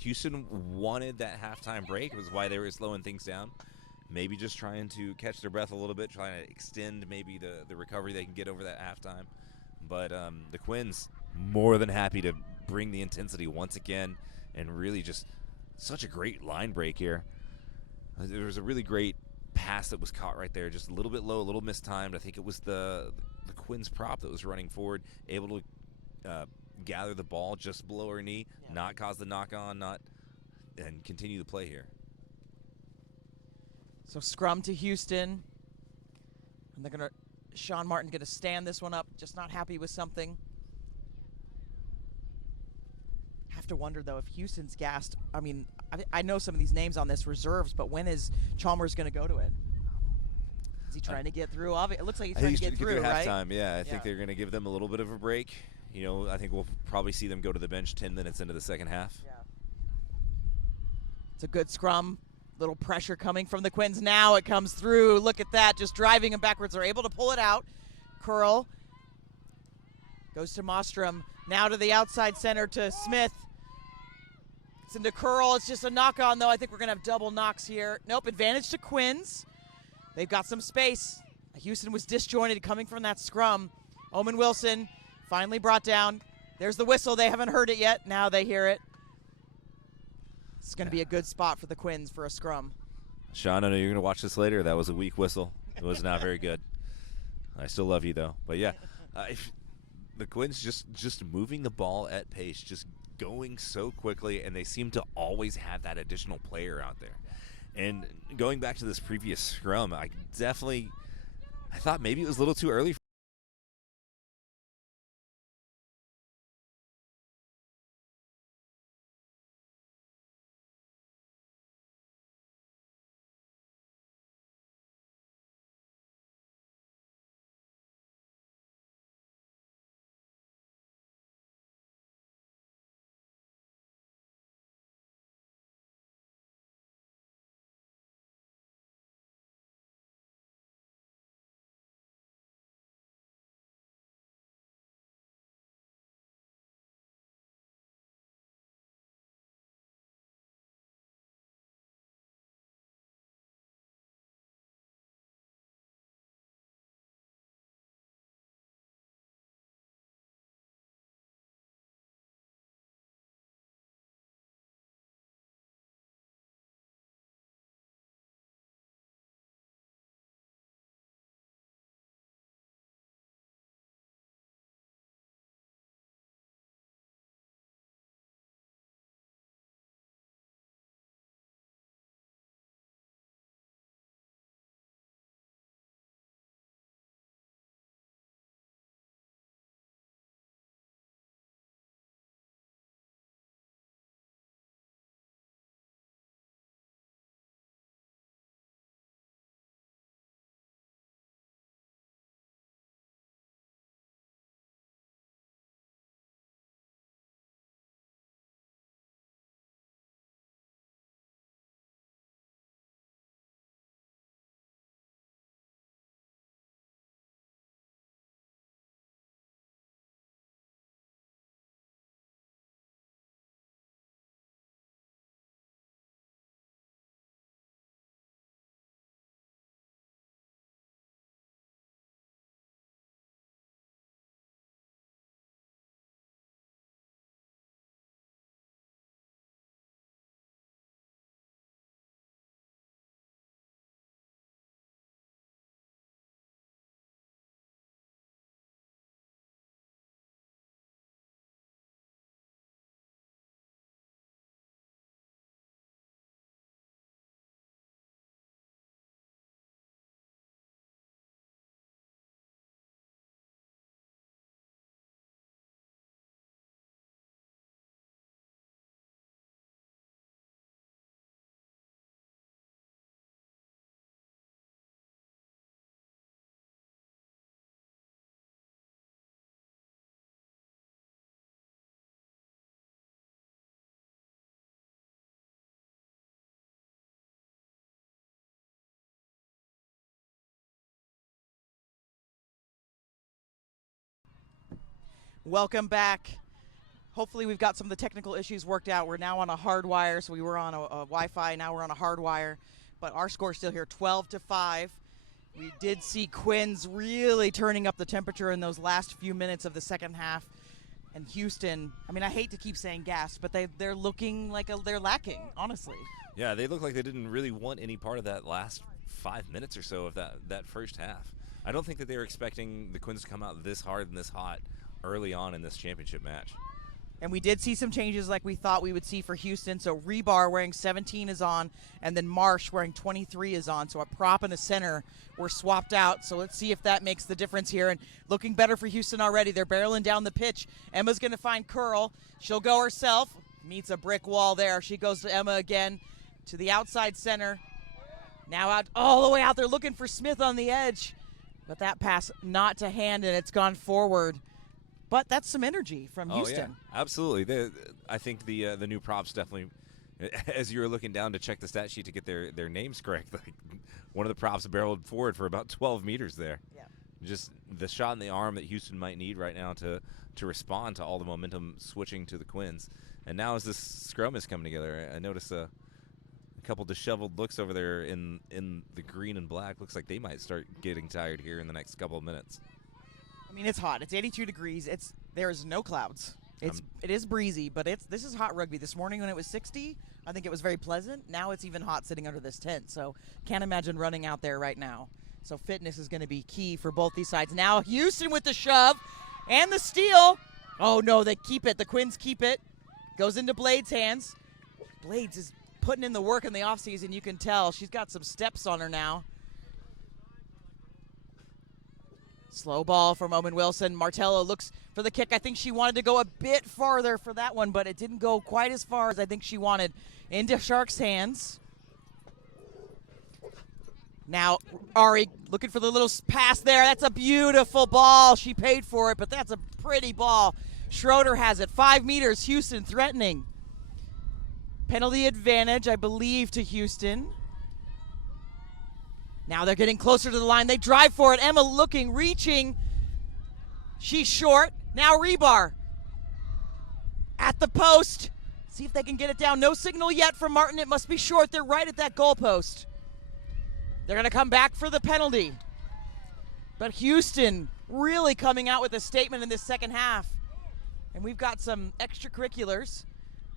Houston wanted that halftime break. It was why they were slowing things down. Maybe just trying to catch their breath a little bit, trying to extend maybe the recovery they can get over that halftime. But the Quins more than happy to bring the intensity once again and really just such a great line break here. There was a really great pass that was caught right there, just a little bit low, a little mistimed. I think it was the Quins prop that was running forward, able to gather the ball just below her knee, not cause the knock-on, and continue the play here. So scrum to Houston. And they're going to, Sean Martin going to stand this one up, just not happy with something. Have to wonder, though, if Houston's gassed. I mean, I know some of these names on this reserves, but when is Chalmers going to go to it? Is he trying to get through? It looks like he's trying to get through, right? Halftime, yeah. I think they're going to give them a little bit of a break. You know, I think we'll probably see them go to the bench 10 minutes into the second half. Yeah. It's a good scrum. Little pressure coming from the Quins now. It comes through. Look at that. Just driving them backwards. They're able to pull it out. Curl. Goes to Mostrom. Now to the outside center to Smith. It's into Curl. It's just a knock-on, though. I think we're going to have double knocks here. Nope, advantage to Quins. They've got some space. Houston was disjointed coming from that scrum. Omen Wilson finally brought down. There's the whistle. They haven't heard it yet. Now they hear it. It's going to be a good spot for the Quins for a scrum. Sean, I know you're going to watch this later. That was a weak whistle. It was not very good. I still love you, though. But, yeah, the Quins just moving the ball at pace, just going so quickly, and they seem to always have that additional player out there. And going back to this previous scrum, I thought maybe it was a little too early Welcome back. Hopefully we've got some of the technical issues worked out. We're now on a hard wire, so we were on a Wi-Fi, now we're on a hard wire. But our score's still here, 12-5. We did see Quins really turning up the temperature in those last few minutes of the second half. And Houston, I mean, I hate to keep saying gas, but they're looking like they're lacking, honestly. Yeah, they look like they didn't really want any part of that last 5 minutes or so of that first half. I don't think that they were expecting the Quins to come out this hard and this hot early on in this championship match. And we did see some changes like we thought we would see for Houston. So Rebar wearing 17 is on, and then Marsh wearing 23 is on. So a prop and a center were swapped out. So let's see if that makes the difference here. And looking better for Houston already. They're barreling down the pitch. Emma's going to find Curl. She'll go herself. Meets a brick wall there. She goes to Emma again to the outside center. Now out all the way out there looking for Smith on the edge. But that pass not to hand, and it's gone forward. But that's some energy from Houston. Yeah, absolutely. I think the new props definitely, as you were looking down to check the stat sheet to get their names correct, like one of the props barreled forward for about 12 meters there. Yeah. Just the shot in the arm that Houston might need right now to respond to all the momentum switching to the Quins. And now as this scrum is coming together, I notice a couple disheveled looks over there in the green and black. Looks like they might start getting tired here in the next couple of minutes. I mean, it's hot. It's 82 degrees. There's no clouds. It is breezy, but this is hot rugby. This morning when it was 60, I think it was very pleasant. Now it's even hot sitting under this tent. So can't imagine running out there right now. So fitness is going to be key for both these sides. Now Houston with the shove and the steal. Oh no, they keep it. The Quins keep it. Goes into Blades' hands. Blades is putting in the work in the offseason. You can tell she's got some steps on her now. Slow ball from Owen Wilson. Martello looks for the kick. I think she wanted to go a bit farther for that one, but it didn't go quite as far as I think she wanted. Into sHARC's hands. Now Ari looking for the little pass there. That's a beautiful ball. She paid for it, but that's a pretty ball. Schroeder has it. 5 meters. Houston threatening. Penalty advantage, I believe, to Houston. Now they're getting closer to the line. They drive for it. Emma looking, reaching. She's short. Now Rebar at the post. See if they can get it down. No signal yet from Martin. It must be short. They're right at that goalpost. They're going to come back for the penalty. But Houston really coming out with a statement in this second half. And we've got some extracurriculars.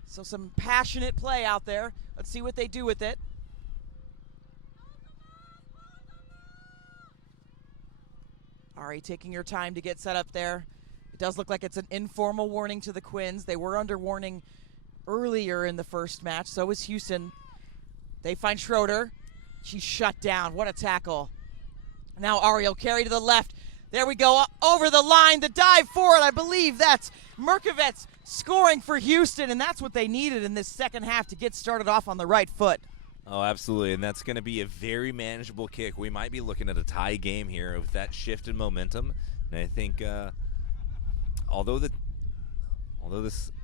So some passionate play out there. Let's see what they do with it. Ari taking your time to get set up there. It does look like it's an informal warning to the Quins. They were under warning earlier in the first match. So is Houston. They find Schroeder. She's shut down. What a tackle. Now Ari will carry to the left. There we go. Over the line. The dive forward. I believe that's Merkovets scoring for Houston. And that's what they needed in this second half to get started off on the right foot. Oh, absolutely, and that's going to be a very manageable kick. We might be looking at a tie game here with that shift in momentum, and I think although this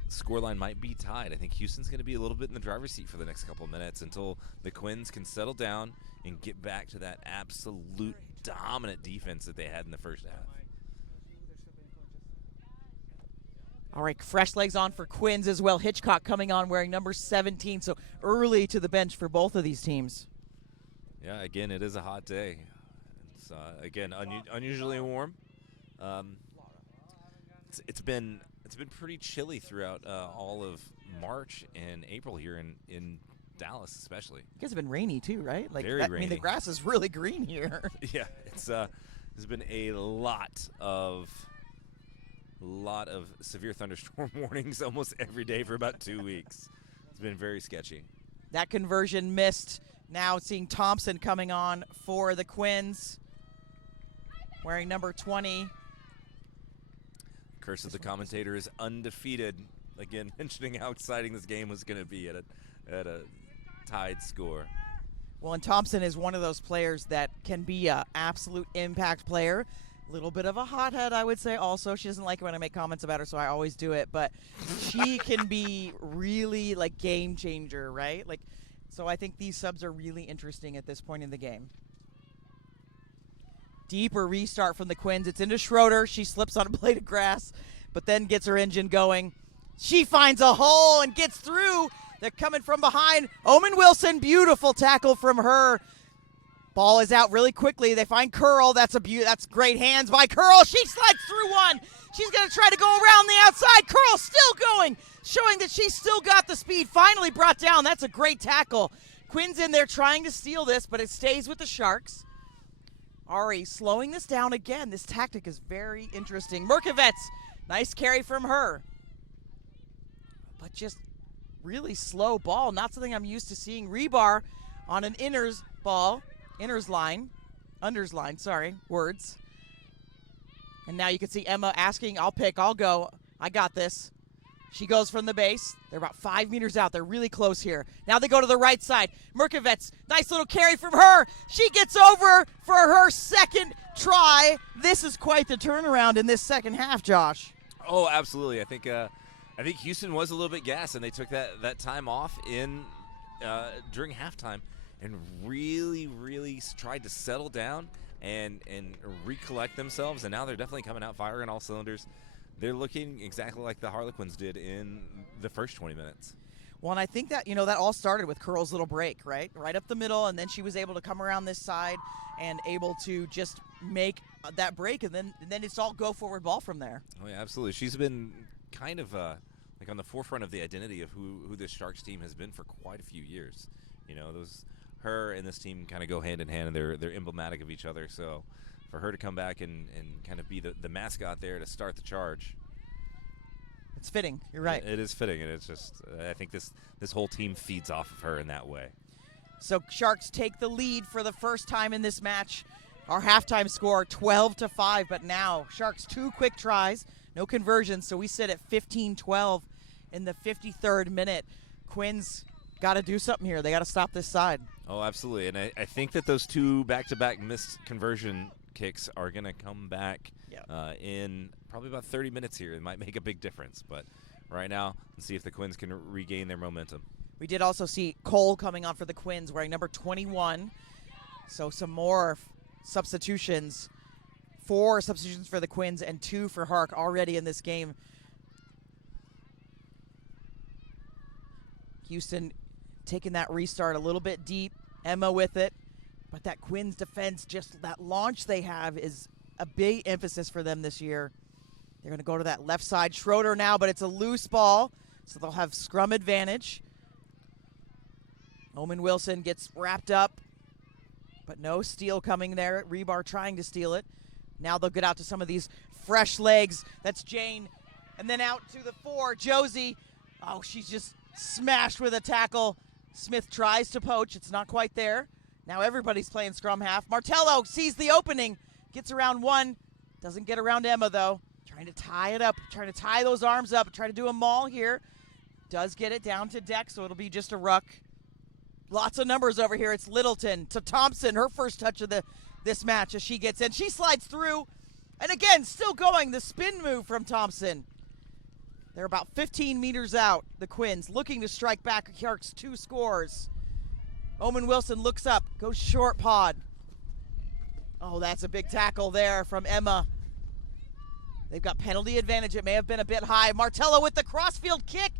scoreline might be tied, I think Houston's going to be a little bit in the driver's seat for the next couple of minutes until the Quins can settle down and get back to that absolute dominant defense that they had in the first half. All right, fresh legs on for Quins as well. Hitchcock coming on wearing number 17, so early to the bench for both of these teams. Yeah, again, it is a hot day. It's, again, unusually warm. It's been pretty chilly throughout all of March and April here in Dallas, especially. You guys have been rainy too, right? Like Very rainy. I mean, the grass is really green here. Yeah, there's been a lot of severe thunderstorm warnings almost every day for about 2 weeks. It's been very sketchy. That conversion missed. Now seeing Thompson coming on for the Quins, wearing number 20. Curse of the commentator is undefeated. Again, mentioning how exciting this game was going to be at a tied score. Well, and Thompson is one of those players that can be an absolute impact player. A little bit of a hothead, I would say. Also, she doesn't like it when I make comments about her, so I always do it. But she can be really like game changer, right? Like, so I think these subs are really interesting at this point in the game. Deeper restart from the Quins. It's into Schroeder. She slips on a blade of grass, but then gets her engine going. She finds a hole and gets through. They're coming from behind. Omen Wilson, beautiful tackle from her. Ball is out really quickly. They find Curl. That's great hands by Curl. She slides through one. She's going to try to go around the outside. Curl still going, showing that she's still got the speed. Finally brought down. That's a great tackle. Quins in there trying to steal this, but it stays with the Sharks. Ari slowing this down again. This tactic is very interesting. Merkovets, nice carry from her. But just really slow ball. Not something I'm used to seeing. Rebar on an unders line, sorry, words. And now you can see Emma asking, I'll pick, I'll go, I got this. She goes from the base. They're about 5 meters out. They're really close here. Now they go to the right side. Merkovets, nice little carry from her. She gets over for her second try. This is quite the turnaround in this second half, Josh. Oh, absolutely. I think Houston was a little bit gassed, and they took that time off during halftime and really tried to settle down and recollect themselves. And now they're definitely coming out firing all cylinders. They're looking exactly like the Harlequins did in the first 20 minutes. Well, and I think that, that all started with Curl's little break, right? Right up the middle, and then she was able to come around this side and able to just make that break, and then it's all go-forward ball from there. Oh, yeah, absolutely. She's been kind of like on the forefront of the identity of who this Sharks team has been for quite a few years. Her and this team kind of go hand in hand, and they're emblematic of each other. So for her to come back and kind of be the mascot there to start the charge, it's fitting. You're right. It is fitting, and it's just I think this whole team feeds off of her in that way. So Sharks take the lead for the first time in this match. Our halftime score 12-5, but now Sharks 2 quick tries, no conversions, so we sit at 15-12 in the 53rd minute. Quins got to do something here. They got to stop this side. Oh, absolutely, and I think that those 2 back-to-back missed conversion kicks are going to come back in probably about 30 minutes here. It might make a big difference, but right now, let's see if the Quins can regain their momentum. We did also see Cole coming on for the Quins wearing number 21, so some more substitutions. 4 substitutions for the Quins and 2 for Hark already in this game. Houston taking that restart a little bit deep. Emma with it. But that Quins defense, just that launch they have is a big emphasis for them this year. They're going to go to that left side. Schroeder now, but it's a loose ball, so they'll have scrum advantage. Omen Wilson gets wrapped up, but no steal coming there. Rebar trying to steal it. Now they'll get out to some of these fresh legs. That's Jane. And then out to the 4, Josie. Oh, she's just smashed with a tackle. Smith tries to poach. It's not quite there. Now everybody's playing scrum half. Martello sees the opening. Gets around 1. Doesn't get around Emma, though. Trying to tie it up. Trying to tie those arms up. Try to do a maul here. Does get it down to deck, so it'll be just a ruck. Lots of numbers over here. It's Littleton to Thompson. Her first touch of this match as she gets in. She slides through. And again, still going. The spin move from Thompson. They're about 15 meters out, the Quins, looking to strike back. Sharks 2 scores. Omen Wilson looks up, goes short pod. Oh, that's a big tackle there from Emma. They've got penalty advantage. It may have been a bit high. Martello with the crossfield kick.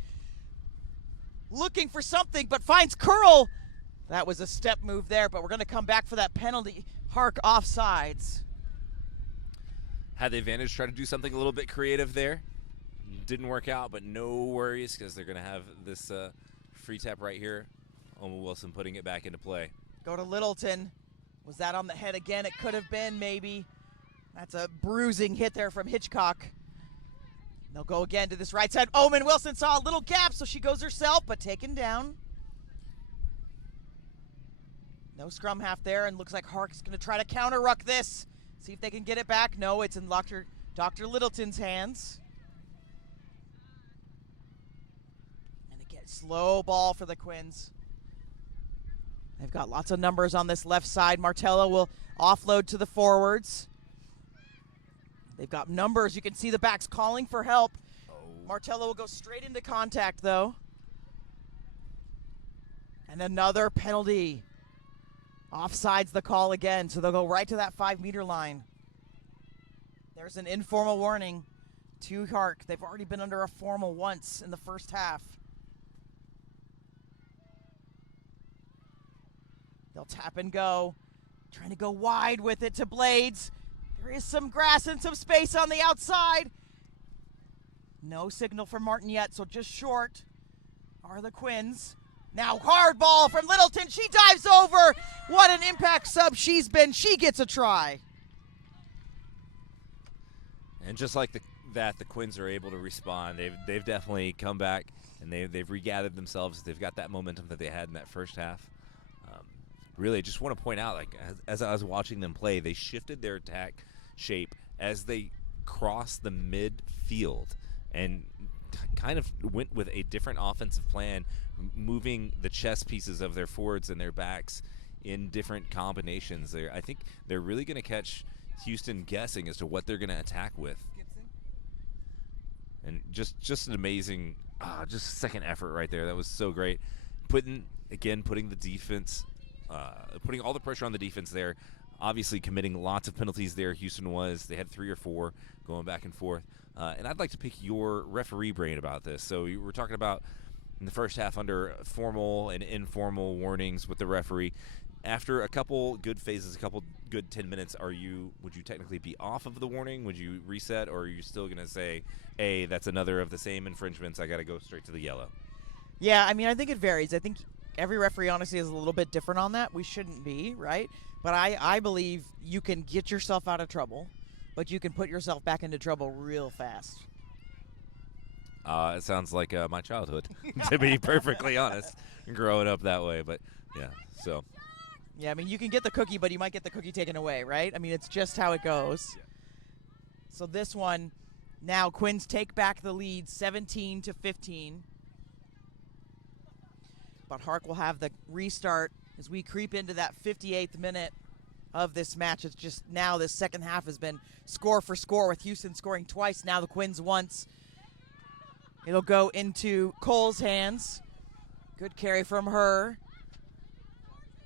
Looking for something, but finds Curl. That was a step move there, but we're going to come back for that penalty. Hark offsides. Had the advantage, try to do something a little bit creative there. Didn't work out, but no worries because they're going to have this free tap right here. Omen Wilson putting it back into play. Go to Littleton. Was that on the head again? It could have been, maybe. That's a bruising hit there from Hitchcock. They'll go again to this right side. Omen Wilson saw a little gap, so she goes herself, but taken down. No scrum half there, and looks like Hark's going to try to counter-ruck this. See if they can get it back. No, it's in Dr. Littleton's hands. And again, slow ball for the Quins. They've got lots of numbers on this left side. Martello will offload to the forwards. They've got numbers. You can see the backs calling for help. Oh. Martello will go straight into contact, though. And another penalty. Offsides the call again, so they'll go right to that 5-meter line. There's an informal warning. to sHARC. They've already been under a formal once in the first half. They'll tap and go. Trying to go wide with it to Blades. There is some grass and some space on the outside. No signal from Martin yet, so just short are the Quins. Now hard ball from Littleton. She dives over. What an impact sub she's been. She gets a try. And just like that, the Quins are able to respond. They've definitely come back, and they've regathered themselves. They've got that momentum that they had in that first half. Really, I just want to point out, like as I was watching them play, they shifted their attack shape as they crossed the midfield and kind of went with a different offensive plan, moving the chess pieces of their forwards and their backs in different combinations. I think they're really going to catch Houston guessing as to what they're going to attack with. And just an amazing, just second effort right there. That was so great. Putting the defense, putting all the pressure on the defense there. Obviously committing lots of penalties there. Houston was. They had 3 or 4 going back and forth. And I'd like to pick your referee brain about this. So you were talking about in the first half under formal and informal warnings with the referee. After a couple good phases, a couple good 10 minutes, would you technically be off of the warning? Would you reset, or are you still going to say, hey, that's another of the same infringements, I got to go straight to the yellow? Yeah, I mean, I think it varies. I think every referee honestly is a little bit different on that. We shouldn't be, right? But I believe you can get yourself out of trouble, but you can put yourself back into trouble real fast. It sounds like my childhood, to be perfectly honest, growing up that way. But, yeah, so. Yeah, I mean, you can get the cookie, but you might get the cookie taken away, right? I mean, it's just how it goes. Yeah. So this one, now Quins take back the lead 17-15. But sHARC will have the restart as we creep into that 58th minute of this match. It's just now this second half has been score for score with Houston scoring twice. Now the Quins once. It'll go into Cole's hands. Good carry from her.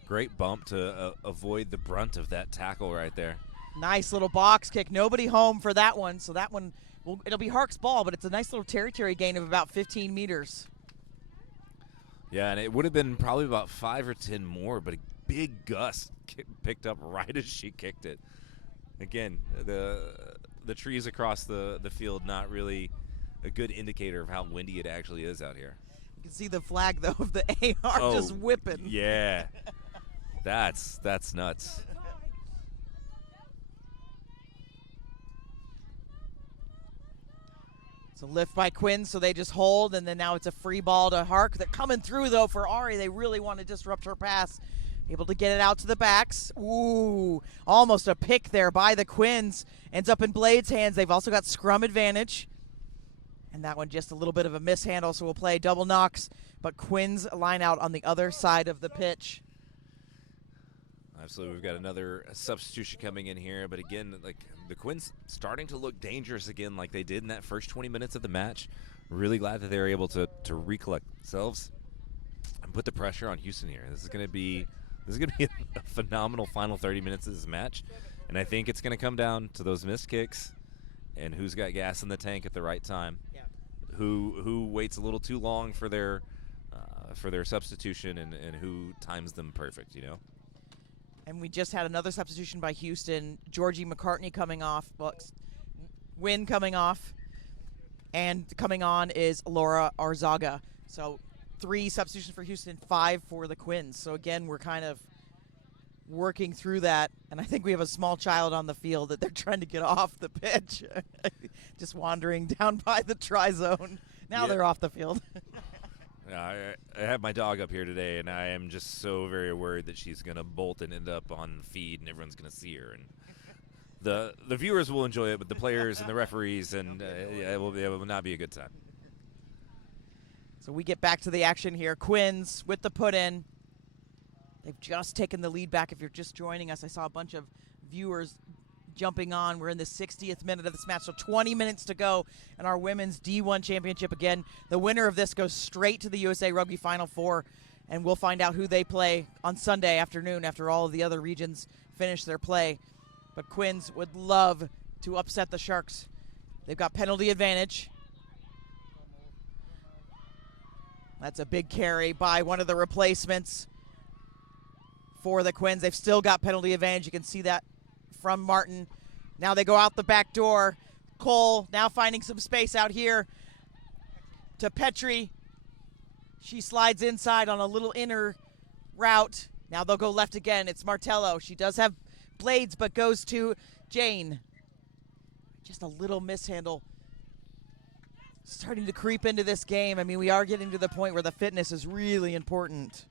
Great bump to avoid the brunt of that tackle right there. Nice little box kick. Nobody home for that one. So that one, it'll be sHARC's ball, but it's a nice little territory gain of about 15 meters. Yeah, and it would have been probably about 5 or 10 more, but a big gust picked up right as she kicked it. Again, the trees across the field, not really a good indicator of how windy it actually is out here. You can see the flag, though, of the AR just whipping. Yeah. That's nuts. It's a lift by Quins, so they just hold, and then now it's a free ball to sHARC. They're coming through, though, for Ari. They really want to disrupt her pass. Able to get it out to the backs. Ooh, almost a pick there by the Quins. Ends up in Blade's hands. They've also got scrum advantage. And that one just a little bit of a mishandle, so we'll play double knocks. But Quins line out on the other side of the pitch. Absolutely, we've got another substitution coming in here, but again, like the Quins starting to look dangerous again, like they did in that first 20 minutes of the match. Really glad that they were able to recollect themselves and put the pressure on Houston here. This is going to be a phenomenal final 30 minutes of this match, and I think it's going to come down to those missed kicks and who's got gas in the tank at the right time. Yeah. Who waits a little too long for their substitution and who times them perfect, you know. And we just had another substitution by Houston. Georgie McCartney coming off. Wynn coming off. And coming on is Laura Arzaga. So 3 substitutions for Houston, 5 for the Quins. So again, we're kind of working through that. And I think we have a small child on the field that they're trying to get off the pitch. Just wandering down by the try zone. Now they're off the field. I have my dog up here today, and I am just so very worried that she's going to bolt and end up on feed, and everyone's going to see her. And the viewers will enjoy it, but the players and the referees, and it will not be a good time. So we get back to the action here. Quins with the put-in. They've just taken the lead back. If you're just joining us, I saw a bunch of viewers jumping on. We're in the 60th minute of this match, so 20 minutes to go in our women's D1 championship. Again, the winner of this goes straight to the USA Rugby Final Four, and we'll find out who they play on Sunday afternoon after all of the other regions finish their play. But Quins would love to upset the sHARCs They've got penalty advantage. That's a big carry by one of the replacements for the Quins. They've still got penalty advantage. You can see that from Martin. Now they go out the back door. Cole now finding some space out here to Petrie. She slides inside on a little inner route. Now they'll go left again. It's Martello. She does have blades, but goes to Jane. Just a little mishandle. Starting to creep into this game. I mean, we are getting to the point where the fitness is really important.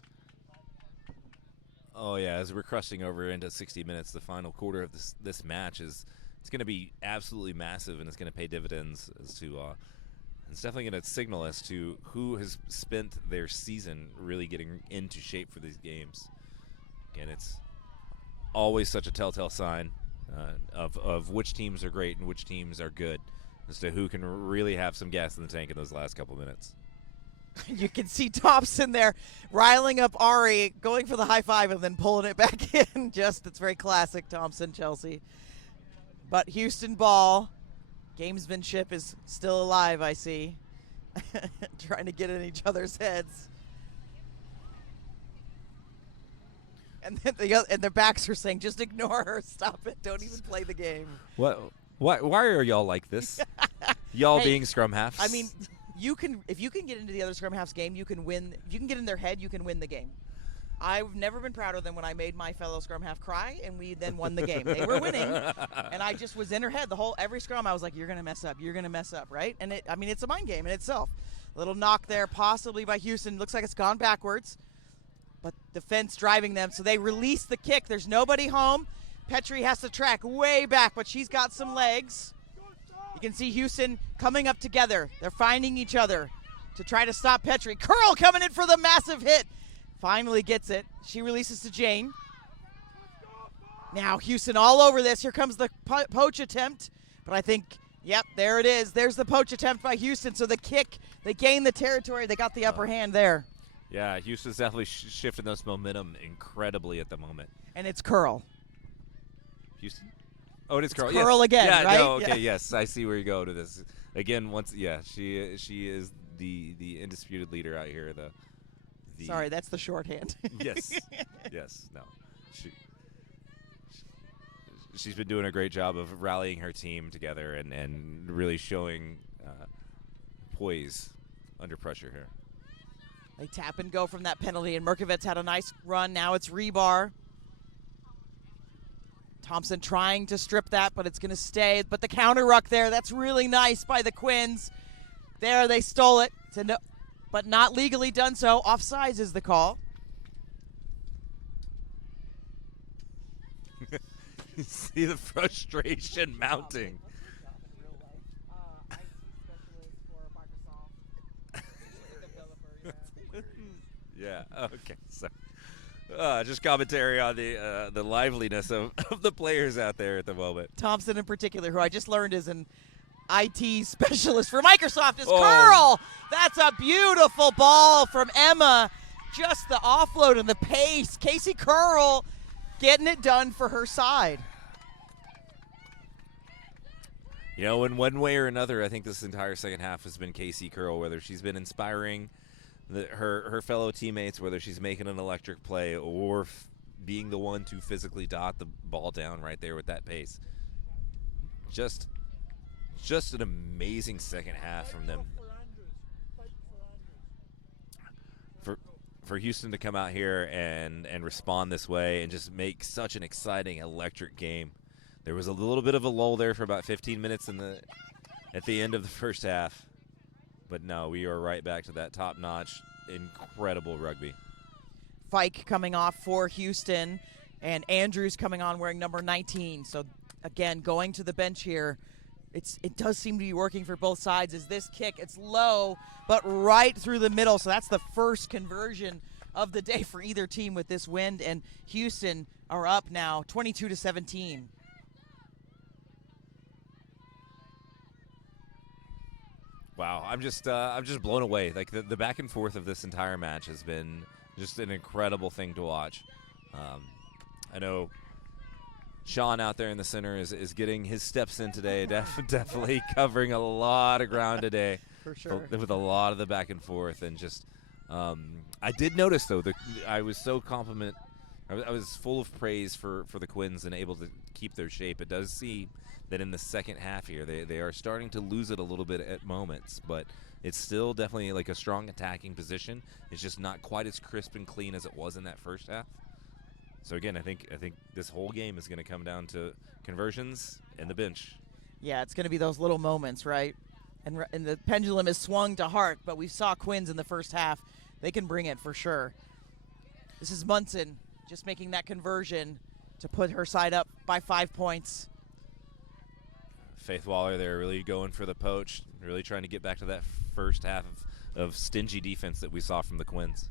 Oh yeah, as we're crushing over into 60 minutes, the final quarter of this match it's going to be absolutely massive, and it's going to pay dividends as to it's definitely going to signal as to who has spent their season really getting into shape for these games. Again, it's always such a telltale sign of which teams are great and which teams are good, as to who can really have some gas in the tank in those last couple minutes. You can see Thompson there riling up Ari, going for the high five and then pulling it back in. It's very classic Thompson, Chelsea. But Houston ball. Gamesmanship is still alive, I see. Trying to get in each other's heads. And then their backs are saying, just ignore her, stop it, don't even play the game. What? Why are y'all like this? Y'all being scrum halves? I mean, if you can get into the other scrum halves game, you can win. If you can get in their head, you can win the game. I've never been prouder than when I made my fellow scrum half cry, and we then won the game. They were winning, and I just was in her head every scrum. I was like, "You're gonna mess up. You're gonna mess up, right?" And it's a mind game in itself. A little knock there, possibly by Houston. Looks like it's gone backwards, but defense driving them, so they release the kick. There's nobody home. Petrie has to track way back, but she's got some legs. You can see Houston coming up together. They're finding each other to try to stop Petrie. Curl coming in for the massive hit. Finally gets it. She releases to Jane. Now Houston all over this. Here comes the poach attempt. But I think, yep, there it is. There's the poach attempt by Houston. So the kick, they gain the territory. They got the upper hand there. Yeah, Houston's definitely shifting this momentum incredibly at the moment. And it's Curl. Houston? Oh, it is Curl. Curl again, yeah, right? No, okay, yeah. Yes. I see where you go to this. Again, she is the undisputed leader out here. Sorry, that's the shorthand. Yes. Yes. No. She's been doing a great job of rallying her team together and really showing poise under pressure here. They tap and go from that penalty, and Merkovitz had a nice run. Now it's rebar. Thompson trying to strip that, but it's going to stay. But the counter ruck there, that's really nice by the Quins. There, they stole it. It's a no, but not legally done so. Offsides is the call. You see the frustration mounting. Yeah, okay. So, just commentary on the liveliness of the players out there at the moment. Thompson in particular, who I just learned is an IT specialist for Microsoft, is Curl. That's a beautiful ball from Emma. Just the offload and the pace. Casey Curl getting it done for her side. You know, in one way or another, I think this entire second half has been Casey Curl, whether she's been inspiring her fellow teammates, whether she's making an electric play or being the one to physically dot the ball down right there with that pace. Just an amazing second half from them. For Houston to come out here and respond this way and just make such an exciting electric game. There was a little bit of a lull there for about 15 minutes at the end of the first half. But no, we are right back to that top-notch, incredible rugby. Fike coming off for Houston, and Andrews coming on wearing number 19. So, again, going to the bench here, it does seem to be working for both sides. Is this kick, it's low, but right through the middle. So that's the first conversion of the day for either team with this win, and Houston are up now 22-17. Wow, I'm just blown away. Like the back and forth of this entire match has been just an incredible thing to watch. I know Sean out there in the center is getting his steps in today. Definitely covering a lot of ground today. For sure. With a lot of the back and forth. And just, I did notice, though, I was so I was full of praise for the Quins and able to keep their shape. It does seem that in the second half here, they are starting to lose it a little bit at moments, but it's still definitely like a strong attacking position. It's just not quite as crisp and clean as it was in that first half. So again, I think this whole game is going to come down to conversions and the bench. Yeah, it's going to be those little moments, right? And the pendulum is swung to HARC, but we saw Quins in the first half. They can bring it for sure. This is Munson just making that conversion to put her side up by 5 points. Faith Waller there really going for the poach, really trying to get back to that first half of stingy defense that we saw from the Quins.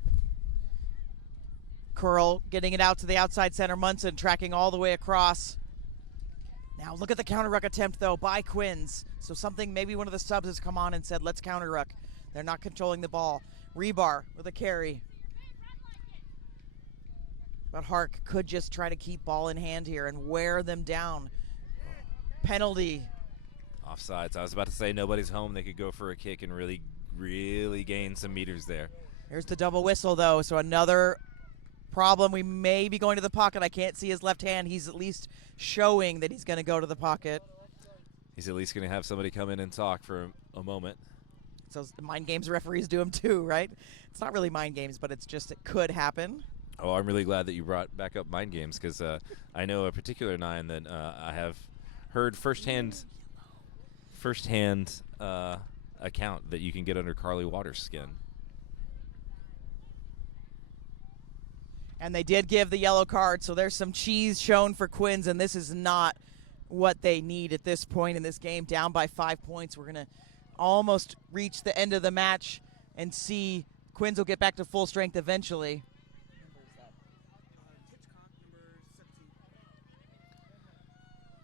Curl getting it out to the outside center. Munson tracking all the way across. Now look at the counter ruck attempt, though, by Quins. So something, maybe one of the subs has come on and said, let's counter ruck. They're not controlling the ball. Rebar with a carry. But HARC could just try to keep ball in hand here and wear them down. Penalty. Offsides. I was about to say nobody's home. They could go for a kick and really, really gain some meters there. Here's the double whistle, though. So another problem. We may be going to the pocket. I can't see his left hand. He's at least showing that he's going to go to the pocket. He's at least going to have somebody come in and talk for a moment. So mind games referees do them too, right? It's not really mind games, but it's just it could happen. Oh, I'm really glad that you brought back up mind games because I know a particular 9 that I have heard firsthand account that you can get under Carly Waters' skin. And they did give the yellow card, so there's some cheese shown for Quins, and this is not what they need at this point in this game. Down by 5 points. We're going to almost reach the end of the match and see Quins will get back to full strength eventually.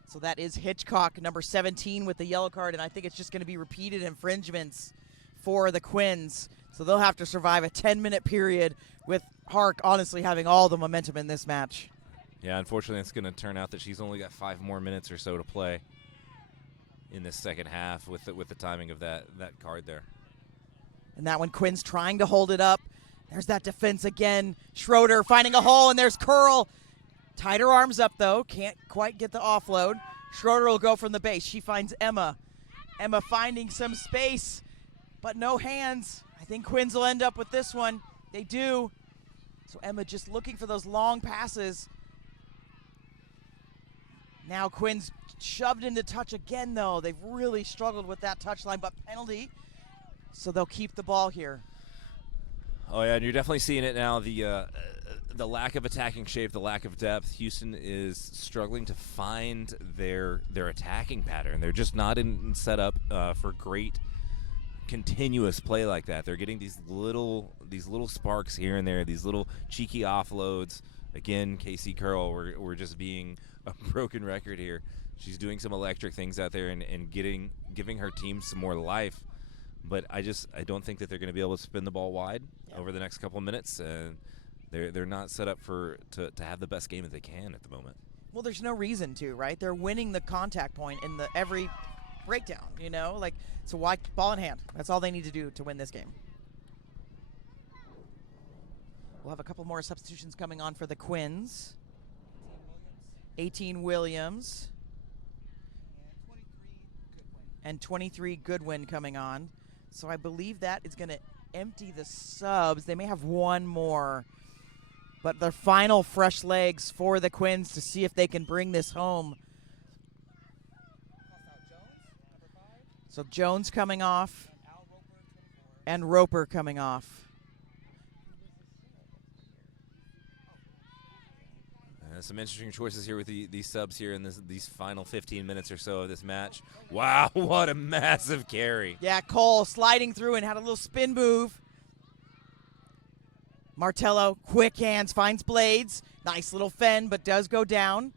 So that is Hitchcock, number 17, with the yellow card, and I think it's just going to be repeated infringements for the Quins. So they'll have to survive a 10-minute period with HARC honestly having all the momentum in this match. Yeah, unfortunately, it's going to turn out that she's only got 5 more minutes or so to play in this second half with the timing of that card there. And that one, Quins trying to hold it up. There's that defense again. Schroeder finding a hole, and there's Curl. Tied her arms up, though. Can't quite get the offload. Schroeder will go from the base. She finds Emma. Emma finding some space, but no hands. I think Quins will end up with this one. They do. So Emma just looking for those long passes. Now Quins shoved into touch again, though. They've really struggled with that touch line, but penalty. So they'll keep the ball here. Oh, yeah, and you're definitely seeing it now. The lack of attacking shape, the lack of depth. Houston is struggling to find their attacking pattern. They're just not in setup for great continuous play like that. They're getting these little sparks here and there, these little cheeky offloads. Again, Casey Curl, we're just being a broken record here. She's doing some electric things out there and giving her team some more life. But I don't think that they're going to be able to spin the ball wide over the next couple of minutes. And they're not set up to have the best game that they can at the moment. Well, there's no reason to, right? They're winning the contact point in every breakdown, so why ball in hand? That's all they need to do to win this game. We'll have a couple more substitutions coming on for the Quins. 18 Williams and 23 Goodwin coming on. So I believe that is going to empty the subs. They may have one more. But their final fresh legs for the Quins to see if they can bring this home. So Jones coming off and Roper coming off. Some interesting choices here with these subs here in these final 15 minutes or so of this match. Wow, what a massive carry. Yeah, Cole sliding through and had a little spin move. Martello, quick hands, finds Blades. Nice little fend, but does go down.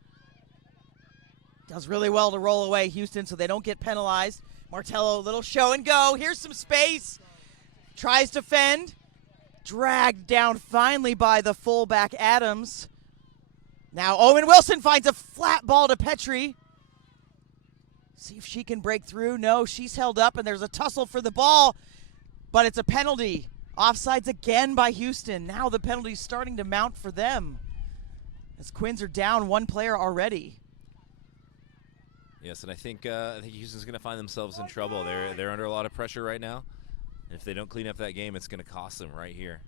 Does really well to roll away Houston so they don't get penalized. Martello, little show and go. Here's some space. Tries to fend. Dragged down finally by the fullback Adams. Now Owen Wilson finds a flat ball to Petrie. See if she can break through. No, she's held up, and there's a tussle for the ball, but it's a penalty. Offsides again by Houston. Now the penalty's starting to mount for them, as Quins are down one player already. Yes, and I think Houston's going to find themselves in trouble. They're under a lot of pressure right now. And if they don't clean up that game, it's going to cost them right here.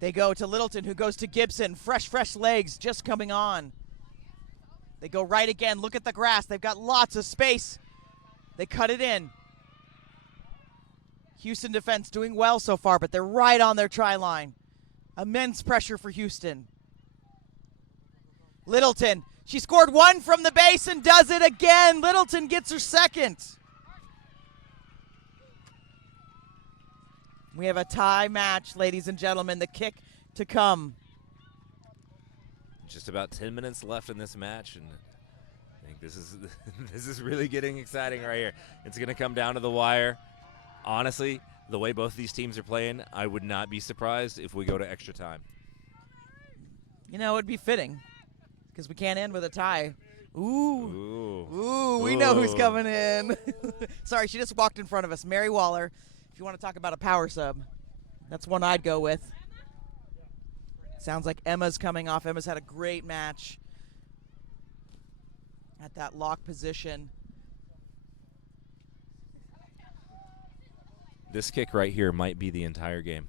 They go to Littleton, who goes to Gibson. Fresh legs just coming on. They go right again. Look at the grass. They've got lots of space. They cut it in. Houston defense doing well so far, but they're right on their try line. Immense pressure for Houston. Littleton. She scored one from the base and does it again. Littleton gets her second. We have a tie match, ladies and gentlemen. The kick to come. Just about 10 minutes left in this match, and I think this is really getting exciting right here. It's going to come down to the wire. Honestly, the way both these teams are playing, I would not be surprised if we go to extra time. You know, it'd be fitting, because we can't end with a tie. Ooh, we know who's coming in. Sorry, she just walked in front of us. Mary Waller, if you want to talk about a power sub, that's one I'd go with. Sounds like Emma's coming off. Emma's had a great match at that lock position. This kick right here might be the entire game.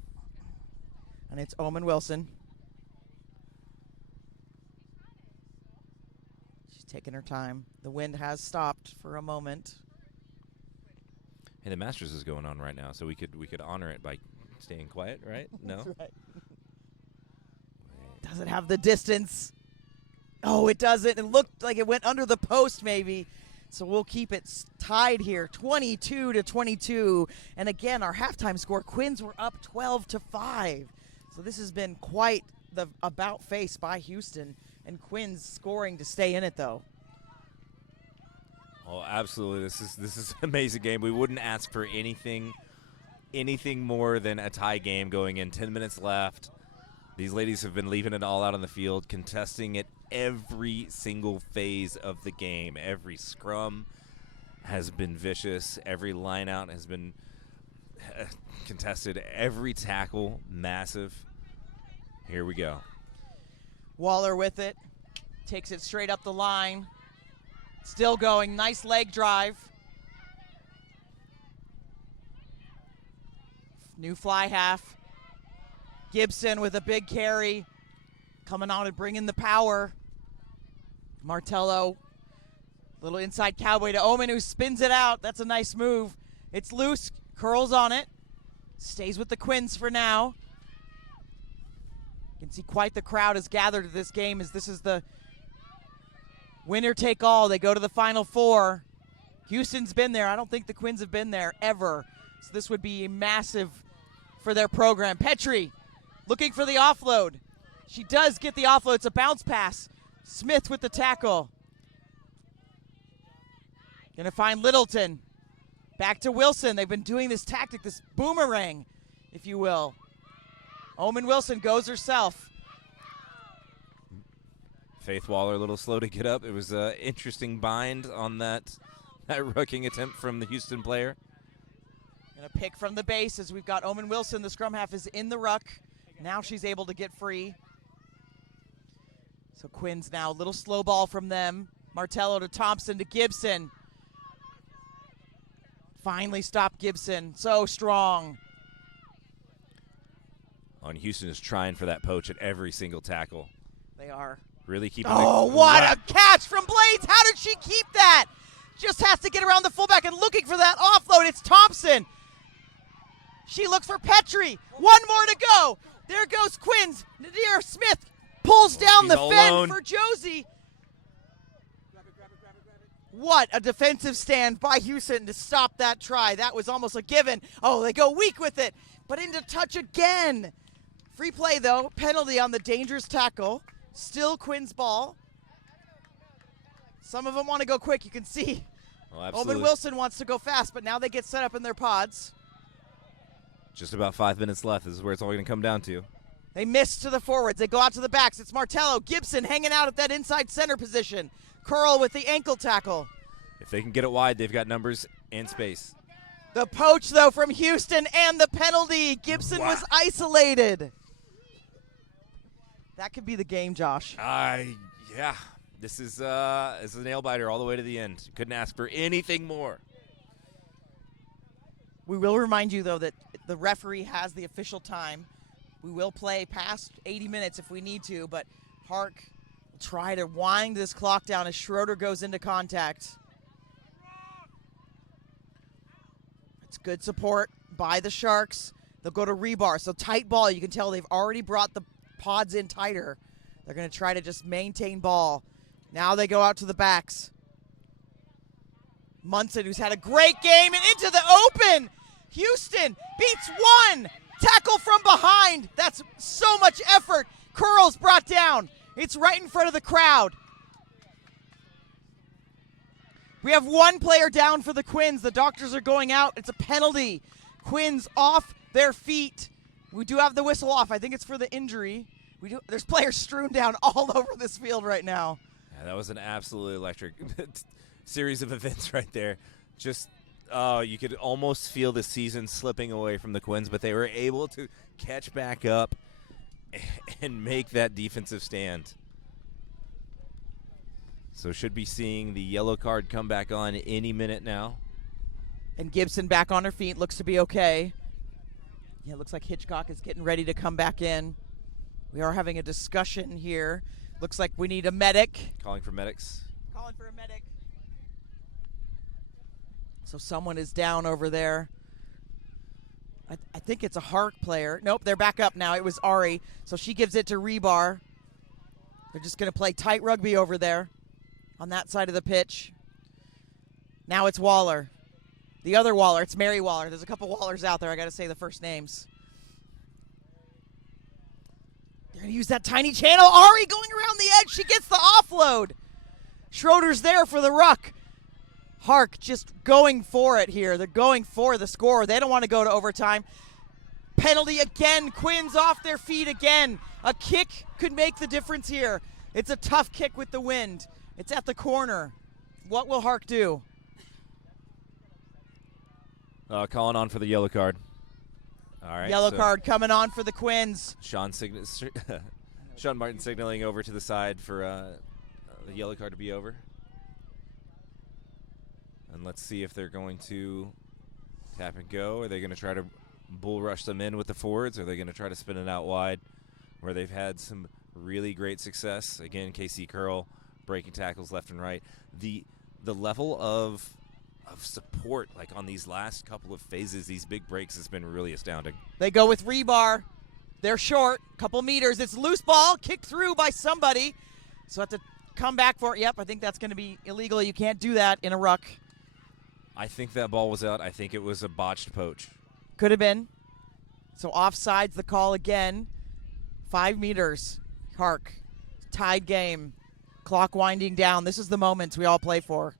And it's Omen Wilson. She's taking her time. The wind has stopped for a moment. Hey, the Masters is going on right now, so we could honor it by staying quiet, right? No? That's right. Does it have the distance? Oh, it doesn't. It looked like it went under the post maybe. So we'll keep it tied here, 22-22. And again, our halftime score, Quins were up 12-5. So this has been quite the about face by Houston, and Quins scoring to stay in it though. Oh, absolutely. This is an amazing game. We wouldn't ask for anything more than a tie game going in. 10 minutes left. These ladies have been leaving it all out on the field, contesting it every single phase of the game. Every scrum has been vicious. Every line out has been contested. Every tackle, massive. Here we go. Waller with it. Takes it straight up the line. Still going. Nice leg drive. New fly half. Gibson with a big carry. Coming on and bringing the power. Martello. Little inside cowboy to Omen, who spins it out. That's a nice move. It's loose. Curls on it. Stays with the Quins for now. You can see quite the crowd has gathered at this game, as this is the winner take all. They go to the Final Four. Houston's been there. I don't think the Quins have been there ever. So this would be massive for their program. Petrie looking for the offload. She does get the offload. It's a bounce pass. Smith with the tackle. Gonna find Littleton. Back to Wilson. They've been doing this tactic, this boomerang, if you will. Omen Wilson goes herself. Faith Waller a little slow to get up. It was an interesting bind on that rucking attempt from the Houston player. Gonna pick from the base as we've got Omen Wilson. The scrum half is in the ruck. Now she's able to get free. So Quins now, a little slow ball from them. Martello to Thompson to Gibson. Finally stopped Gibson. So strong. On Houston is trying for that poach at every single tackle. They are. Really keeping what a catch from Blades. How did she keep that? Just has to get around the fullback and looking for that offload. It's Thompson. She looks for Petrie. One more to go. There goes Quins. Nadir Smith pulls down the fend for Josie. What a defensive stand by Houston to stop that try. That was almost a given. Oh, they go weak with it, but into touch again. Free play, though. Penalty on the dangerous tackle. Still Quins' ball. Some of them want to go quick. You can see. Oh, Omen Wilson wants to go fast, but now they get set up in their pods. Just about 5 minutes left. This is where it's all going to come down to. They miss to the forwards. They go out to the backs. It's Martello. Gibson hanging out at that inside center position. Curl with the ankle tackle. If they can get it wide, they've got numbers and space. The poach, though, from Houston and the penalty. Gibson was isolated. That could be the game, Josh. Yeah. This is a nail-biter all the way to the end. Couldn't ask for anything more. We will remind you, though, that the referee has the official time. We will play past 80 minutes if we need to, but Hark will try to wind this clock down as Schroeder goes into contact. It's good support by the Sharks. They'll go to rebar, so tight ball. You can tell they've already brought the pods in tighter. They're going to try to just maintain ball. Now they go out to the backs. Munson, who's had a great game, and into the open. Houston beats one. Tackle from behind. That's so much effort. Curl's brought down. It's right in front of the crowd. We have one player down for the Quins. The doctors are going out. It's a penalty. Quins off their feet. We do have the whistle off. I think it's for the injury. There's players strewn down all over this field right now. Yeah, that was an absolutely electric series of events right there. Just, you could almost feel the season slipping away from the Quins, but they were able to catch back up and make that defensive stand. So should be seeing the yellow card come back on any minute now. And Gibson back on her feet, looks to be okay. Yeah, it looks like Hitchcock is getting ready to come back in. We are having a discussion here. Looks like we need a medic. Calling for medics. Calling for a medic. So someone is down over there. I think it's a Hark player. Nope, they're back up now. It was Ari. So she gives it to Rebar. They're just going to play tight rugby over there on that side of the pitch. Now it's Waller. The other Waller. It's Mary Waller. There's a couple Wallers out there. I got to say the first names. They're going to use that tiny channel. Ari going around the edge. She gets the offload. Schroeder's there for the ruck. Hark just going for it here. They're going for the score. They don't want to go to overtime. Penalty again. Quins off their feet again. A kick could make the difference here. It's a tough kick with the wind. It's at the corner. What will Hark do? Calling on for the yellow card. All right. Yellow card coming on for the Quins. Sean Martin signaling over to the side for the yellow card to be over. And let's see if they're going to tap and go. Are they going to try to bull rush them in with the forwards? Or are they going to try to spin it out wide where they've had some really great success? Again, KC Curl breaking tackles left and right. The level of support, like on these last couple of phases, these big breaks, has been really astounding. They go with Rebar. They're short, couple meters. It's loose ball, kicked through by somebody. So have to come back for it. Yep, I think that's going to be illegal. You can't do that in a ruck. I think that ball was out. I think it was a botched poach. Could have been. So offsides the call again. 5 meters. Hark. Tied game. Clock winding down. This is the moments we all play for.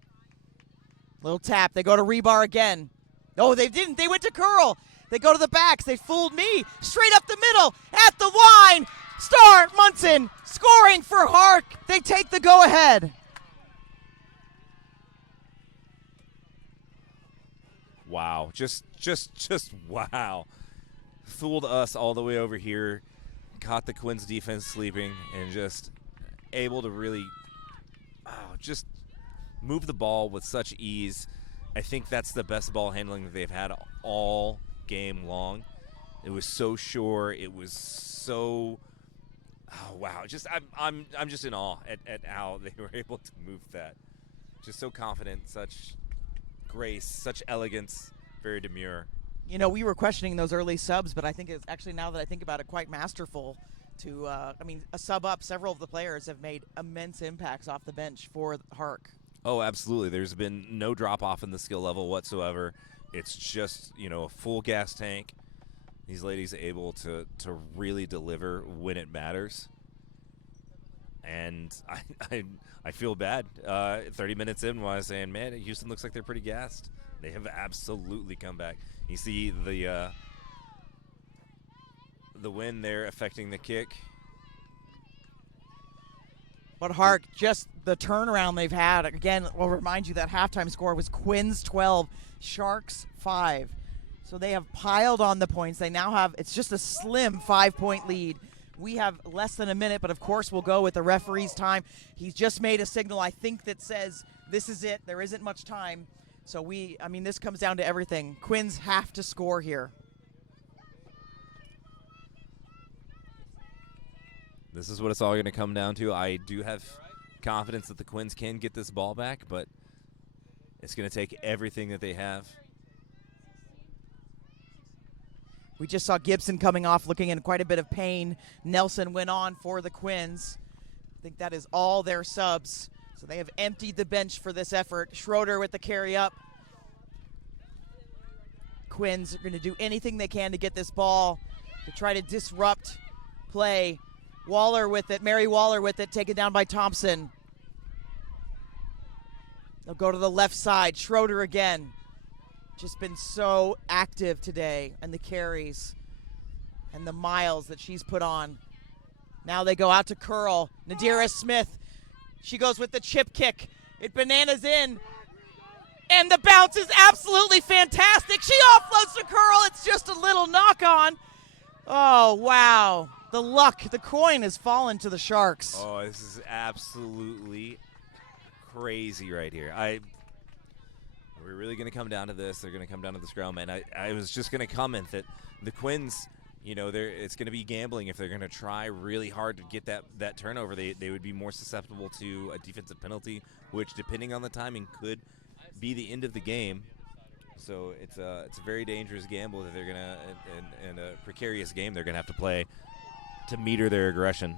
Little tap. They go to Rebar again. Oh, they didn't. They went to Curl. They go to the backs. They fooled me. Straight up the middle. At the line. Start Munson scoring for Hark. They take the go-ahead. Wow. Just wow. Fooled us all the way over here. Caught the Quins defense sleeping and just able to really just move the ball with such ease. I think that's the best ball handling that they've had all game long. It was so sure. It was so wow. Just I'm just in awe at how they were able to move that. Just so confident, such grace, such elegance, very demure. You know, we were questioning those early subs, but I think it's actually, now that I think about it, quite masterful to, a sub up. Several of the players have made immense impacts off the bench for Hark. Oh, absolutely. There's been no drop off in the skill level whatsoever. It's just, a full gas tank. These ladies able to really deliver when it matters. And I feel bad. 30 minutes in, when I was saying, man, Houston looks like they're pretty gassed. They have absolutely come back. You see the wind there affecting the kick. But Hark, just the turnaround they've had. Again, we'll remind you that halftime score was Quins 12, Sharks 5. So they have piled on the points. They now have, it's just a slim 5-point lead. We have less than a minute, but of course we'll go with the referee's time. He's just made a signal, I think, that says this is it. There isn't much time. So this comes down to everything. Quins have to score here. This is what it's all going to come down to. I do have confidence that the Quins can get this ball back, but it's going to take everything that they have. We just saw Gibson coming off looking in quite a bit of pain. Nelson went on for the Quins. I think that is all their subs. So they have emptied the bench for this effort. Schroeder with the carry up. Quins are going to do anything they can to get this ball to try to disrupt play. Waller with it, Mary Waller with it, taken down by Thompson. They'll go to the left side. Schroeder again. Just been so active today, and the carries and the miles that she's put on. Now they go out to curl. Nadira Smith, she goes with the chip kick. It bananas in, and the bounce is absolutely fantastic. She offloads to curl. It's just a little knock on. Oh, wow. The luck, the coin has fallen to the Sharks. Oh, this is absolutely crazy right here. We're really going to come down to this. They're going to come down to the scrum. And I was just going to comment that the Quins, it's going to be gambling if they're going to try really hard to get that turnover. They would be more susceptible to a defensive penalty, which, depending on the timing, could be the end of the game. So it's a very dangerous gamble that they're going to, and a precarious game they're going to have to play to meter their aggression.